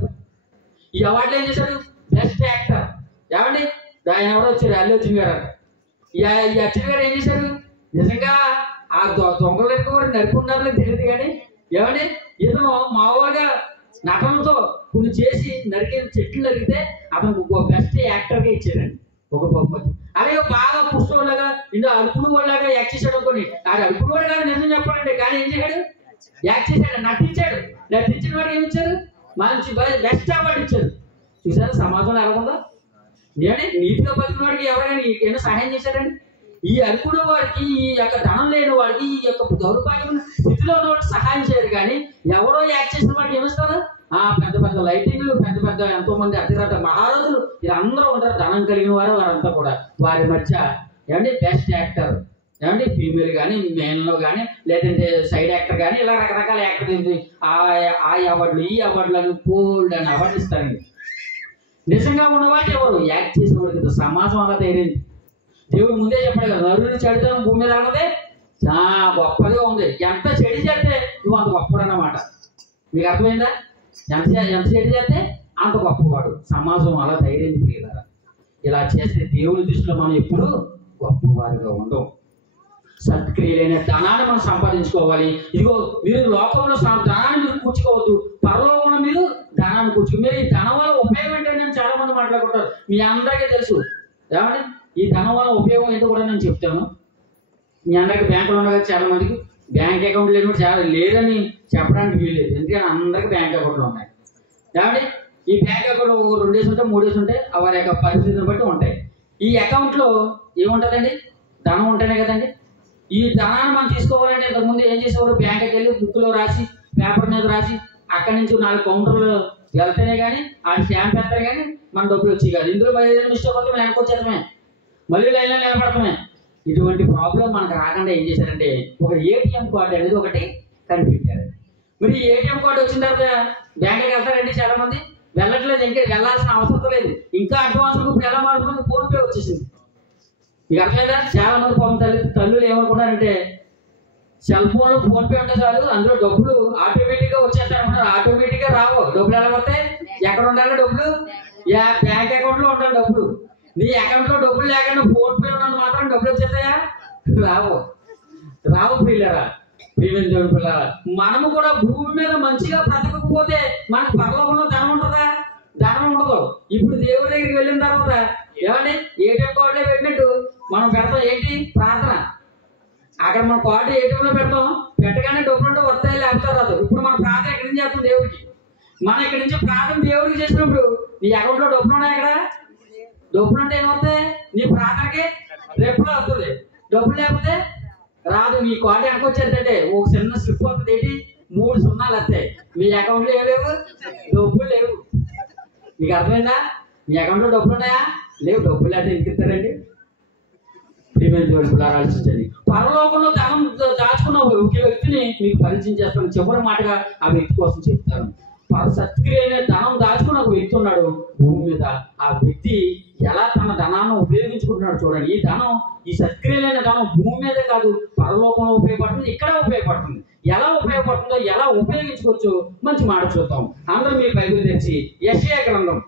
ఈ అవార్డులో ఏం చేశాడు? Best actor. ఏమండి, ఆయన ఎవరో వచ్చారు, అల్లు అర్జున్ గారు. ఈ అర్జున్ గారు ఏం చేశారు? నిజంగా ఆ దొంగలకు కూడా నరుకున్నారని తెలియదు, కానీ ఏమండి ఇతను మామూలుగా నటనతో కొన్ని చేసి చెట్లు నరిగితే అతను బెస్ట్ యాక్టర్గా ఇచ్చారండి ఒక బహుమతి. అలాగే బాగా పుస్తకంలాగా అడుపుడు వాళ్ళగా యాక్ట్ చేశాడు అనుకోండి, ఆడు అడుపుడు వాడు కాదు నిజం చెప్పాలండి, కానీ ఏం చేశాడు? యాక్ట్ చేశాడు, నటించాడు. నటించిన వాడు ఏమి ఇచ్చారు? మంచి బెస్ట్ అవార్డు ఇచ్చారు. చూసారు సమాజంలో ఎలా ఉందో? నేను నీటిగా బతికిన వాడికి ఎవరైనా ఏమైనా సహాయం చేశారండి? ఈ అనుకున్న వాడికి, ఈ యొక్క ధనం లేని వాడికి, ఈ యొక్క దౌర్భాగ్యమైన స్థితిలో ఉన్న వాడికి సహాయం చేయరు, కానీ ఎవరో యాక్ట్ చేసిన వాడికి ఏమిస్తారు? పెద్ద పెద్ద లైటింగ్లు, పెద్ద పెద్ద ఎంతో మంది అతిరథ మహారథులు వీళ్ళందరూ ఉంటారు, ధనం కలిగిన వారు. వారంతా కూడా వారి మధ్య ఏమంటే బెస్ట్ యాక్టర్, ఏమంటే ఫీమేల్ కానీ మేల్లో కానీ లేదంటే సైడ్ యాక్టర్ కానీ ఇలా రకరకాల యాక్టర్ ఆ అవార్డులు ఈ అవార్డులు అని గోల్డ్ అని అవార్డు ఇస్తారండి. నిజంగా ఉన్నవాడికి ఎవరు? యాక్ట్ చేసేవాడికి కదా. సమాజం అలా తయారైంది. దేవుడు ముందే చెప్పాడు కదా, నరుని చెడుతనం భూమి మీద అన్నదే చాలా గొప్పగా ఉంది. ఎంత చెడు చేస్తే నువ్వు అంత గొప్పవాడు అన్నమాట. మీకు అర్థమైందా? ఎంత చెడు చేస్తే అంత గొప్పవాడు. సమాజం అలా తయారైంది ప్రియులారా. ఇలా చేస్తే దేవుని దృష్టిలో మనం ఎప్పుడు గొప్పవారిగా ఉండం. సత్క్రియలైన ధనాన్ని మనం సంపాదించుకోవాలి. ఇదిగో మీరు లోకంలో ధనాన్ని మీరు కూర్చుకోవద్దు, పరలోకంలో మీరు ధనాన్ని కూర్చు. మీరు ఈ ధనం వల్ల ఉపయోగం ఏంటంటే చాలా మంది మాట్లాడుకుంటారు. మీ అందరికీ తెలుసు. ఏమంటే ఈ ధనం వల్ల ఉపయోగం ఏంటో కూడా నేను చెప్తాను. మీ అందరికీ బ్యాంకులు ఉన్నాయి కదా, చాలా మందికి బ్యాంక్ అకౌంట్ లేని చాలా లేదని చెప్పడానికి వీల్లేదు, ఎందుకంటే అందరికీ బ్యాంక్ అకౌంట్లు ఉన్నాయి. ఏమంటే ఈ బ్యాంక్ అకౌంట్ 2 డేస్ ఉంటాయి, 3 డేస్ ఉంటాయి, వారి యొక్క పరిస్థితిని బట్టి ఉంటాయి. ఈ అకౌంట్లో ఏముంటుందండి? ధనం ఉంటేనే కదండి. ఈ ధనాన్ని మనం తీసుకోవాలంటే ఇంతకుముందు ఏం చేసేవారు? బ్యాంకుకి వెళ్ళి బుక్లో రాసి, పేపర్ మీద రాసి, అక్కడి నుంచి 4 కౌంటర్లు వెళ్తేనే కానీ ఆ స్టాంప్ వేస్తారు, కానీ మన డబ్బులు వచ్చి కాదు. ఇందులో ఏదైనా మిస్టేక్ వస్తే వెనక్కి వచ్చేస్తామే, మళ్ళీ లైన్లో నిలబడతామే. ఇటువంటి ప్రాబ్లం మనకు రాకుండా ఏం చేశారంటే ఒక ఏటీఎం కార్డు అనేది ఒకటి కనిపెట్టారు. మరి ఈ ఏటీఎం కార్డు వచ్చిన తర్వాత బ్యాంకుకి వెళ్తారండి చాలా మంది. వెళ్ళట్లేదు, ఇంకా వెళ్ళాల్సిన అవసరం లేదు. ఇంకా అడ్వాన్స్ ఇప్పుడు ఎలా మారుతుంది? ఫోన్పే వచ్చేసింది. మీకు అర్థమైందా? చాలా మంది పాపం తల్లులు ఏమనుకుంటారంటే సెల్ ఫోన్లో ఫోన్పే ఉంటే చాలు, అందులో డబ్బులు ఆటోమేటిక్గా వచ్చేస్తారనుకుంటారు. ఆటోమేటిక్గా రావు. డబ్బులు ఎలా వస్తాయి? ఎక్కడ ఉండాలి డబ్బులు? బ్యాంక్ అకౌంట్లో ఉండాలి డబ్బులు. నీ అకౌంట్లో డబ్బులు లేకుండా ఫోన్పే ఉన్నది మాత్రం డబ్బులు వచ్చేస్తాయా? రావు. రావు ప్రియులరా, ప్రియమైన దేవుని పిల్లరా, మనము కూడా భూమి మీద మంచిగా బ్రతకకపోతే మనకు పరలోకంలో ధనం ఉంటుందా? ధనం ఉండదు. ఇప్పుడు దేవుడి దగ్గరికి వెళ్ళిన తర్వాత ఏమండి ఏటీఎం కార్డులో పెట్టినట్టు మనం పెడతాం ఏంటి? ప్రార్థన. అక్కడ మన కార్డు ఏటీఎంలో పెడతాం, పెట్టగానే డబ్బులుంటే వస్తాయి, లేకపోతే రాదు. ఇప్పుడు మన ప్రార్థన ఎక్కడి నుంచి చేస్తాం దేవుడికి? మనం ఇక్కడి నుంచి ప్రార్థన దేవుడికి చేసినప్పుడు నీ అకౌంట్లో డబ్బులు ఉన్నాయి. అక్కడ డబ్బులు ఉంటే ఏమవుతాయి? నీ ప్రార్థనకి రేపు వస్తుంది. డబ్బులు లేకపోతే రాదు. మీ కార్డు వెనక వచ్చేదంటే ఒక చిన్న స్లిప్ వస్తుంది, ఏంటి 3 సున్నాలు వస్తాయి. మీ అకౌంట్లో ఏం లేవు, డబ్బులు లేవు. మీకు అర్థమైందా? మీ అకౌంట్లో డబ్బులు ఉన్నాయా? లేవు. డబ్బులు లేకపోతే ఎందుకు ఇస్తారండి? ప్రియమైన దేవుడు ఆలోచించండి. పరలోకంలో ధనం దాచుకున్న ఒక వ్యక్తిని మీకు పరిచయం చేస్తాను. చివరి మాటగా ఆ వ్యక్తి కోసం చెప్తాను. సత్క్రియైన ధనం దాచుకున్న ఒక వ్యక్తి ఉన్నాడు భూమి మీద. ఆ వ్యక్తి ఎలా తన ధనాన్ని ఉపయోగించుకుంటున్నాడు చూడండి. ఈ ధనం, ఈ సత్క్రియలైన ధనం భూమి మీదే కాదు, పరలోకంలో ఉపయోగపడుతుంది, ఇక్కడ ఉపయోగపడుతుంది. ఎలా ఉపయోగపడుతుందో, ఎలా ఉపయోగించుకోవచ్చు మంచి మాట చూద్దాం. అందరూ మీ బైబిల్ తెరిచి యెషయా గ్రంథం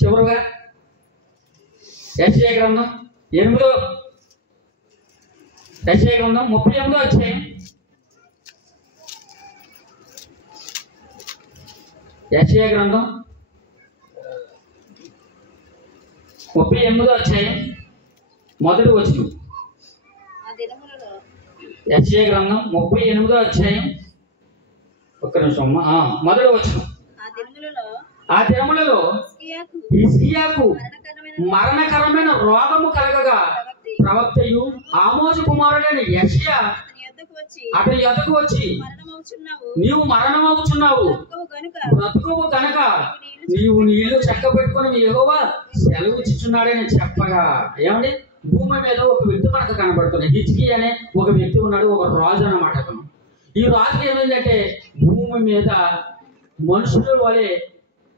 చివరిగా యెషయా గ్రంథం 38వ అధ్యాయం. యెషయా గ్రంథం 38వ అధ్యాయం మొదటి వచనం. యెషయా గ్రంథం 38వ అధ్యాయం ఒక్క నిమిషం మొదటి వచనం. ఆ దినములలో హిజ్కియాకు మరణకరమైన రోగము కలగగా ప్రవక్తయు ఆమోజు కుమారుడైన యెషయా అతని యొద్దకు వచ్చి, నీవు మరణమవుచున్నావు, బ్రతుకువు కనుక నీవు నీ ఇల్లు చక్క పెట్టుకుని యెహోవా సెలవిచ్చుచున్నాడని చెప్పగా. ఏమండి, భూమి మీద ఒక వ్యక్తి మనకు కనబడుతున్నాడు. హిజ్కియా అనే ఒక వ్యక్తి ఉన్నాడు, ఒక రాజు అన్నమాట అతను. ఈ రాజుకి ఏమైందంటే భూమి మీద మనుషుల వలె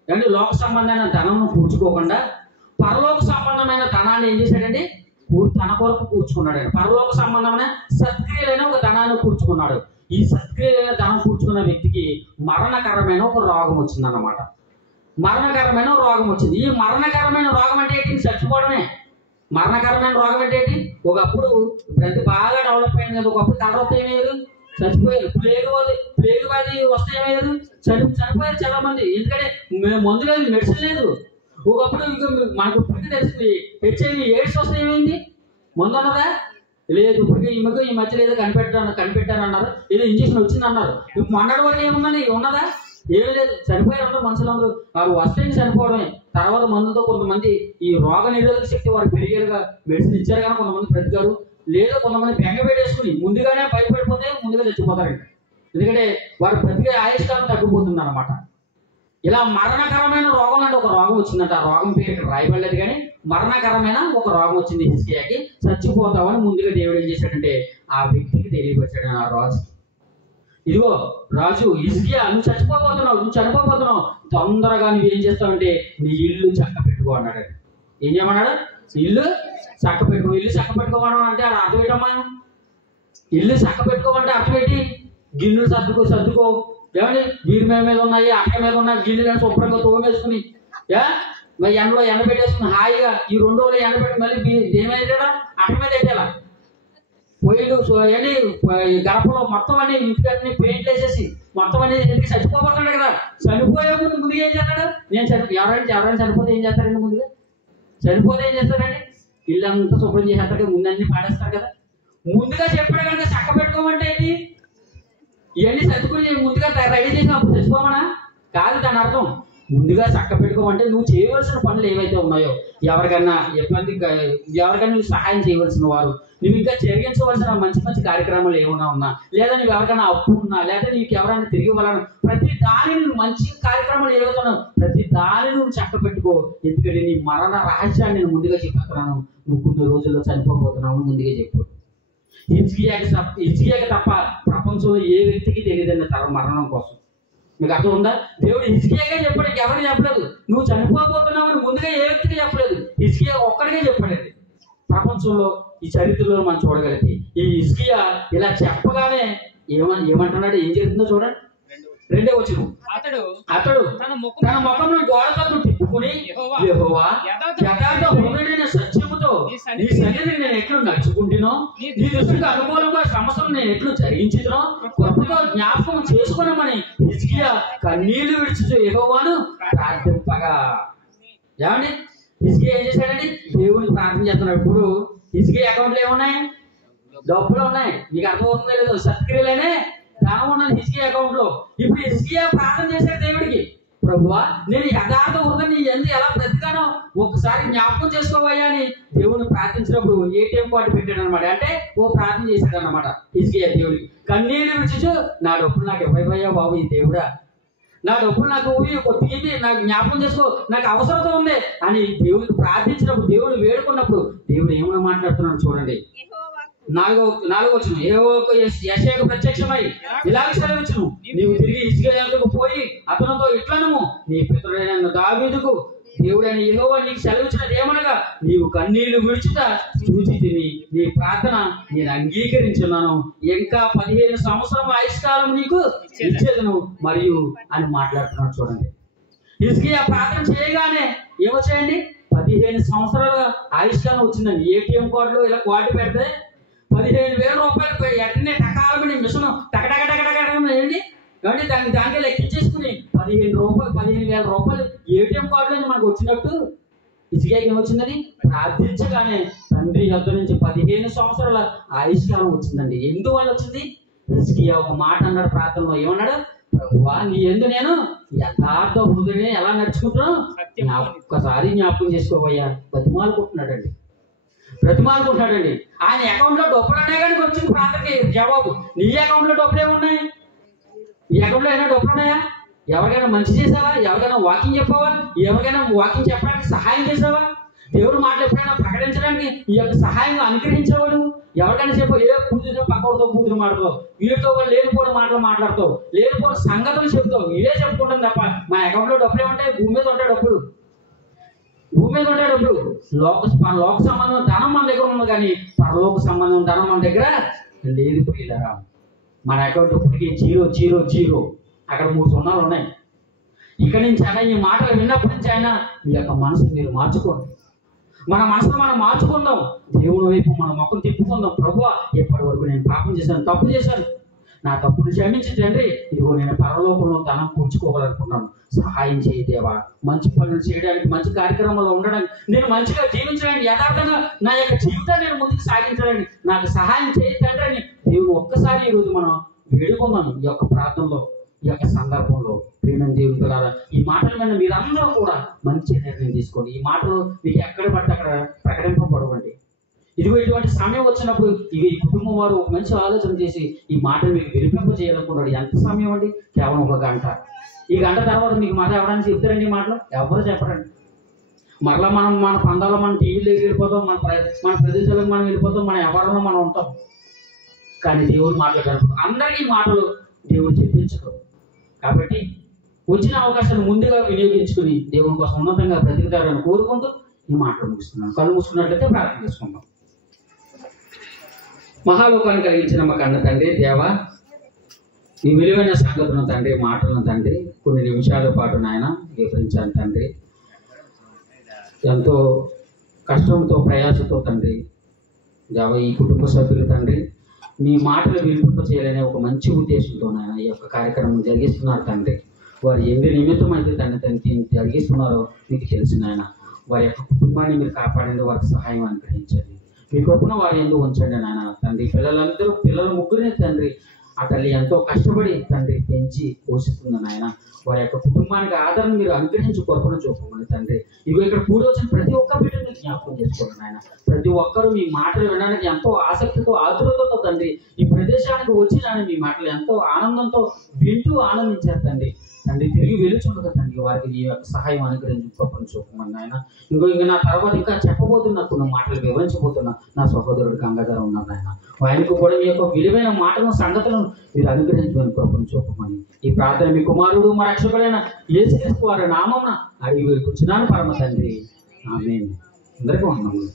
అంటే లోక సంబంధమైన ధనం కూర్చుకోకుండా పరలోక సంబంధమైన ధనాన్ని ఏం చేశాడండి? తన కొరకు కూర్చుకున్నాడు. పరలోక సంబంధమైన సత్క్రియలైన ఒక ధనాన్ని కూర్చుకున్నాడు. ఈ సత్క్రియలైన ధనం కూర్చుకున్న వ్యక్తికి మరణకరమైన ఒక రోగం వచ్చిందన్నమాట. మరణకరమైన రోగం వచ్చింది. ఈ మరణకరమైన రోగం అంటే ఏంటి? చచ్చిపోవడమే. మరణకరమైన రోగం అంటే ఏంటి? ఒకప్పుడు ప్రతి బాగా డెవలప్ అయింది కదా, ఒకప్పుడు కలరొత్త ఏమయ్యారు? చచ్చిపోయారు. ప్లేగు వ్యాధి వస్తే ఏమయ్యారు? చనిపోయారు చాలా మంది. ఎందుకంటే మందు లేదు, మెడిసిన్ లేదు. ఒకప్పుడు ఇంకా మనకు ఇప్పటికీ తెలిసింది HIV AIDS వస్తే ఏమైంది? మందు ఉన్నదా? లేదు. ఇప్పటికీ ఈ మధ్యలో ఏదో కనిపెట్టారన్నారు, ఏదో ఇంజక్షన్ వచ్చింది అన్నారు. ఇప్పుడు మొన్నటి వరకు ఏముందని ఉన్నదా? ఏమీ లేదు. చనిపోయారు అందరూ మనుషులందరూ. వారు వస్తే చనిపోవడమే. తర్వాత మందుతో కొంతమంది ఈ రోగ నిరోధక శక్తి వారు పెరిగేరుగా మెడిసిన్ ఇచ్చారు, కానీ కొంతమంది బ్రతికారు. లేదా కొంతమంది బెంగ పెట్టేసుకుని ముందుగానే భయపడిపోతే ముందుగా చచ్చిపోతారండి. ఎందుకంటే వారు బ్రతికే ఆయుష్కాలం తగ్గిపోతుంది అన్నమాట. ఇలా మరణకరమైన రోగం అంటే ఒక రోగం వచ్చిందంట. ఆ రోగం పేరు ఇక్కడ రాయబడలేదు, కానీ మరణకరమైన ఒక రోగం వచ్చింది హిజ్కియాకి. చచ్చిపోతావని ముందుగా దేవుడు ఏం చేశాడంటే ఆ వ్యక్తికి తెలియపరిచాడు, ఆ రాజుకి. ఇదిగో రాజు, హిజ్కియా, నువ్వు చనిపోబోతున్నావు, తొందరగా నువ్వు ఏం చేస్తావంటే నీ ఇల్లు చక్క పెట్టుకో అన్నాడు. ఏం చేయమన్నాడు? ఇల్లు చక్క పెట్టుకో. ఇల్లు చక్క పెట్టుకోమడం అంటే అది అర్థం ఏంటమ్మా? ఇల్లు చక్క పెట్టుకోమంటే అర్థం ఏంటి? గిన్నెలు సర్దుకో. ఏమండి, వీరి మీద ఉన్నాయి, అక్క మీద ఉన్న గిన్నెలను శుభ్రంగా తోమేసుకుని మరి ఎండలో ఎండ పెట్టేసుకుని హాయిగా ఈ 2 రోజులు ఎండ పెట్టి మళ్ళీ దేని మీద అక్క మీద పెట్టేలా పొయ్యిలు ఏంటి గడపలో మొత్తం అన్ని ఇంటికన్నీ పెయింట్లు వేసేసి మొత్తం అన్ని ఎందుకు చచ్చిపోతున్నాడు కదా. చనిపోయే ముందుగా ఏం చేస్తాడు? ఎవరైనా చనిపోతే ఏం చేస్తారండి? చనిపోతే ఏం చేస్తారండి? ఇల్లంతా శుభ్రం చేసేస్తాడు, ముందన్నీ పాడేస్తారు కదా. ముందుగా చెప్పాడు కనుక చక్క పెట్టుకోమంటే ఏంటి? ఇవన్నీ సర్దుకుని ముందుగా రెడీ చేసినప్పుడు చచ్చిపోమనా? కాదు దాని అర్థం. ముందుగా చక్క పెట్టుకోమంటే నువ్వు చేయవలసిన పనులు ఏవైతే ఉన్నాయో, ఎవరికైనా నువ్వు సహాయం చేయవలసిన వారు, నువ్వు ఇంకా జరిగించవలసిన మంచి కార్యక్రమాలు ఏమైనా ఉన్నా, లేదా నువ్వు ఎవరికైనా అప్పు ఉన్నా, లేదా నీకు ఎవరైనా తిరిగి ఇవ్వాలన్నా, ప్రతి దానిని నువ్వు మంచి కార్యక్రమాలు ఏవైతున్నావు ప్రతి దానిని నువ్వు చక్క పెట్టుకో. ఎందుకంటే నీ మరణ రహస్యాన్ని నేను ముందుగా చెప్తున్నాను. నువ్వు కొన్ని రోజుల్లో చనిపోబోతున్నావు ముందుగా చెప్పు. హిజ్కియాకి తప్ప ప్రపంచంలో ఏ వ్యక్తికి తెలియదండి మరణం కోసం. మీకు అర్థం ఉందా? దేవుడు హిజ్కియాగా చెప్పాడు, ఎవరికి చెప్పలేదు. నువ్వు చనిపోబోతున్నావు అని ముందుగా ఏ వ్యక్తికి చెప్పలేదు, హిజ్కియా ఒక్కడికే చెప్పాడండి. ప్రపంచంలో ఈ చరిత్రలో మనం చూడగలిగితే ఈ హిజ్కియా ఇలా చెప్పగానే ఏమంటున్నాడు? ఏం జరుగుతుందో చూడండి. 2వ వచనం. అతడు తన ముఖంలో గోడతో తిప్పుకుని యెహోవా యథార్థ హృదయుడైన సత్యముతో సన్నిధిలో నీ సన్నిధిని నేను ఎట్లు నడుచుకుంటున్నాను, నీ దృష్టికి అనుకూలంగా సమస్యలు నేను ఎట్లు జరిగించుతున్నా గొప్పగా జ్ఞాపకం చేసుకున్నామని హిజ్కియా కన్నీళ్లు విడిచి యెహోవాను ప్రార్థింపగా. ఏమండి హిజ్కియా ఏం చేశాడండి? దేవునికి ప్రార్థన చేస్తున్నాడు. ఇప్పుడు హిజ్కియా అకౌంట్లో ఏమున్నాయి? డబ్బులు ఉన్నాయి. మీకు అర్థమవుతుందో లేదో? సత్క్రియలనే దానం ఉన్నది హిజ్కియా అకౌంట్ లో. ఇప్పుడు హిజ్కియా ప్రార్థన చేశాడు దేవుడికి, ప్రభువా నేను యథార్థ హృదయం నీ యందు ఎలా బ్రతికానో ఒకసారి జ్ఞాపకం చేసుకోవయ్యా అని దేవుని ప్రార్థించినప్పుడు ఏటీఎం కార్డు పెట్టాడు అనమాట. అంటే ఓ ప్రార్థన చేశాడు అనమాట హిజ్కియా దేవుడికి. కన్నీళ్ళు విడిచు నా డబ్బులు నాకు ఇవ్వయ్యా బాబు ఈ దేవుడా, నా డబ్బులు నాకు కొద్దిగా నాకు జ్ఞాపకం చేసుకో, నాకు అవసరత ఉంది అని దేవుడికి ప్రార్థించినప్పుడు, దేవుడు వేడుకున్నప్పుడు దేవుడు ఏమైనా మాట్లాడుతున్నాడు చూడండి. నాలుగో వచనం, యెషయాకు ప్రత్యక్షమై ఇలాగ సెలవిచ్చును, నీవు తిరిగి హిజ్కియాకు పోయి అతనితో ఇట్లనము, నీ పితరుడైన దావీదుకు దేవుడైన యెహోవా నీకు సెలవిచ్చినది ఏమనగా, నీవు కన్నీళ్లు విడుచుట చూచి తిని నీ ప్రార్థన నేను అంగీకరించున్నాను, ఇంకా 15 సంవత్సరం ఆయుష్కాలం నీకు ఇచ్చేదను మరియు అని మాట్లాడుతున్నాడు చూడండి. హిజ్కియా ప్రార్థన చేయగానే ఏమొచ్చాయండి? 15 సంవత్సరాల ఆయుష్కాలం వచ్చిందండి. ఏటీఎం కార్డులో ఇలా కార్డు పెడితే 15,000 రూపాయలు వెంటనే టకాలమని మిషన్ టకటకటకటకటండి కాబట్టి దానికి లెక్కించేసుకుని 15,000 రూపాయలు ఏటీఎం కార్డులో మనకు వచ్చినట్టు హిజ్కియాకి ఏమొచ్చిందని ప్రార్థించగానే తండ్రి యొద్ద నుంచి 15 సంవత్సరాల ఆయుష్కాలం వచ్చిందండి. ఎందువల్ల వచ్చింది? హిజ్కియా ఒక మాట అన్నాడు ప్రార్థనలో. ఏమన్నాడు? ప్రభువా నీ యందు నేను యథార్థ హృదయమే ఎలా నడుచుకుంటున్నాను ఒక్కసారి జ్ఞాపకం చేసుకోవయ్యా. బ్రతిమాలుకుంటున్నాడండి. ఆయన అకౌంట్ లో డబ్బులు ఉన్నాయి కానీ వచ్చింది ప్రార్థనకి జవాబు. నీ అకౌంట్ లో డబ్బులు ఏమున్నాయి? నీ అకౌంట్ లో ఏమైనా డబ్బులు ఉన్నాయా? ఎవరికైనా మంచి చేసావా? ఎవరికైనా వాకింగ్ చెప్పావా? ఎవరికైనా వాకింగ్ చెప్పడానికి సహాయం చేసావా? దేవుడు మాటలు ఎప్పుడైనా ప్రకటించడానికి ఈ యొక్క సహాయం అనుగ్రహించేవాడు. ఎవరికైనా చెప్పావు ఏ పూజతో పక్కతో పూజలు మాట్లాడతావు, వీటితో లేనిపోయిన మాటలు మాట్లాడతావు, లేనిపోయిన సంగతులు చెప్తావు, ఇదే చెప్పుకుంటాం తప్ప మా అకౌంట్ లో డబ్బులు ఏమంటాయి? భూమి మీద ఉంటాయి డబ్బులు, భూమి మీద ఉంటాయి డబ్బులు. లోక సంబంధం ధనం మన దగ్గర ఉంది కానీ పరలోక సంబంధం ధనం మన దగ్గర లేదు. ప్రియులారా మన అకౌంట్ ఇప్పటికీ 000 అక్కడ 3 సున్నాలు ఉన్నాయి. ఇక్కడి నుంచి అయినా ఈ మాటలు విన్నప్పటి నుంచి అయినా మీ యొక్క మనసుని మీరు మార్చుకోండి. మన మనసును మనం మార్చుకుందాం. దేవుని వైపు మన ముఖం తిప్పుకుందాం. ప్రభువా ఎప్పటి వరకు నేను పాపం చేశాను, తప్పు చేశాను, నా తప్పును క్షమించి తండ్రి, ఇదిగో నేను పరలోకంలో ధనం కూర్చుకోవాలనుకున్నాను, సహాయం చేయి దేవా. మంచి పనులు చేయడానికి, మంచి కార్యక్రమంలో ఉండడానికి, నేను మంచిగా జీవించడానికి, యథార్థంగా నా యొక్క జీవితాన్ని నేను ముందుకు సాగించడానికి నాకు సహాయం చేయి తండ్రి అని దేవుడు ఒక్కసారి ఈరోజు మనం వేడుకుందాం. ఈ యొక్క ప్రార్థనలో, ఈ యొక్క సందర్భంలో ప్రియమైన దేవుని ద్వారా ఈ మాటల మీద మీరందరూ కూడా మంచి నిర్ణయం తీసుకోండి. ఈ మాటలు మీకు ఎక్కడ పడితే అక్కడ ప్రకటింపబడవండి. ఇదిగో ఇటువంటి సమయం వచ్చినప్పుడు ఇవి ఈ కుటుంబం వారు ఒక మంచి ఆలోచన చేసి ఈ మాటలు మీకు వినిపింప చేయాలనుకున్నాడు. ఎంత సమయం అండి? కేవలం 1 గంట. ఈ గంట తర్వాత మీకు మాట ఎవరైనా చెప్తారండి? ఈ మాటలు ఎవరు చెప్పరండి. మరలా మనం మన పందాలో మన టీవీలోకి వెళ్ళిపోతాం, మన ప్రదేశాలకు మనం వెళ్ళిపోతాం, మన ఎవరిలో మనం ఉంటాం. కానీ దేవుడు మాట్లాడారు అందరికీ మాటలు దేవుడు చెప్పించడు. కాబట్టి వచ్చిన అవకాశాన్ని ముందుగా వినియోగించుకుని దేవుని కోసం ఉన్నతంగా బ్రతికుతారని కోరుకుంటూ ఈ మాటలు ముగిస్తున్నాను. కళ్ళు మూసుకున్నట్లయితే ప్రార్థన చేసుకుందాం. మహాలోకాన్ని కలిగించిన మా కన్న తండ్రి దేవా, ఈ విలువైన సంగతులను తండ్రి, మాటలను తండ్రి కొన్ని నిమిషాల పాటు నాయన వివరించాను తండ్రి. ఎంతో కష్టంతో ప్రయాసతో తండ్రి దేవా ఈ కుటుంబ సభ్యులు తండ్రి మీ మాటలు వినిపింప చేయాలనే ఒక మంచి ఉద్దేశంతో నాయన ఈ యొక్క కార్యక్రమం జరిగిస్తున్నారు తండ్రి. వారు ఎన్ని నిమిత్తం అయితే తండ్రి జరిగిస్తున్నారో మీకు తెలిసిన ఆయన వారి యొక్క కుటుంబాన్ని మీరు కాపాడండి, వారికి సహాయం అనుగ్రహించండి. మీ కృపను వారి ఎందుకు ఉంచండి నాయన తండ్రి. పిల్లలు ముగ్గురిని తండ్రి ఆ తల్లి ఎంతో కష్టపడి తండ్రి పెంచి పోషిస్తుంది నాయన. వారి యొక్క కుటుంబానికి ఆదరణ మీరు అనుగ్రహించి కృపను చూపమని తండ్రి. ఇవి ఇక్కడ కూడి వచ్చిన ప్రతి ఒక్క బిడ్డని జ్ఞాపకం చేసుకోండి నాయన. ప్రతి ఒక్కరూ మీ మాటలు వినడానికి ఎంతో ఆసక్తితో, ఆతురతతో తండ్రి ఈ ప్రదేశానికి వచ్చి నాయన మీ మాటలు ఎంతో ఆనందంతో వింటూ ఆనందించారు తండ్రి. తిరిగి వెలుచుండగా తండ్రి వారికి ఈ యొక్క సహాయం అనుగ్రహించి గొప్పని చూపమని ఆయన. ఇంకా నా తర్వాత ఇంకా చెప్పబోతున్నా, కొన్ని మాటలు వివరించబోతున్నా నా సహోదరుడు గంగాధర ఉన్నారు ఆయన. ఆయనకు కూడా మీ యొక్క విలువైన మాటలను, సంగతులను మీరు అనుగ్రహించమని గొప్పని చూపమని ఈ ప్రార్థన మీ కుమారుడు మా రక్షకుడైన యేసుక్రీస్తు వారి నామమున అడిగి వేడుకొంచున్నాను పరమ తండ్రి. ఆమేన్. అందరికీ వందనములు.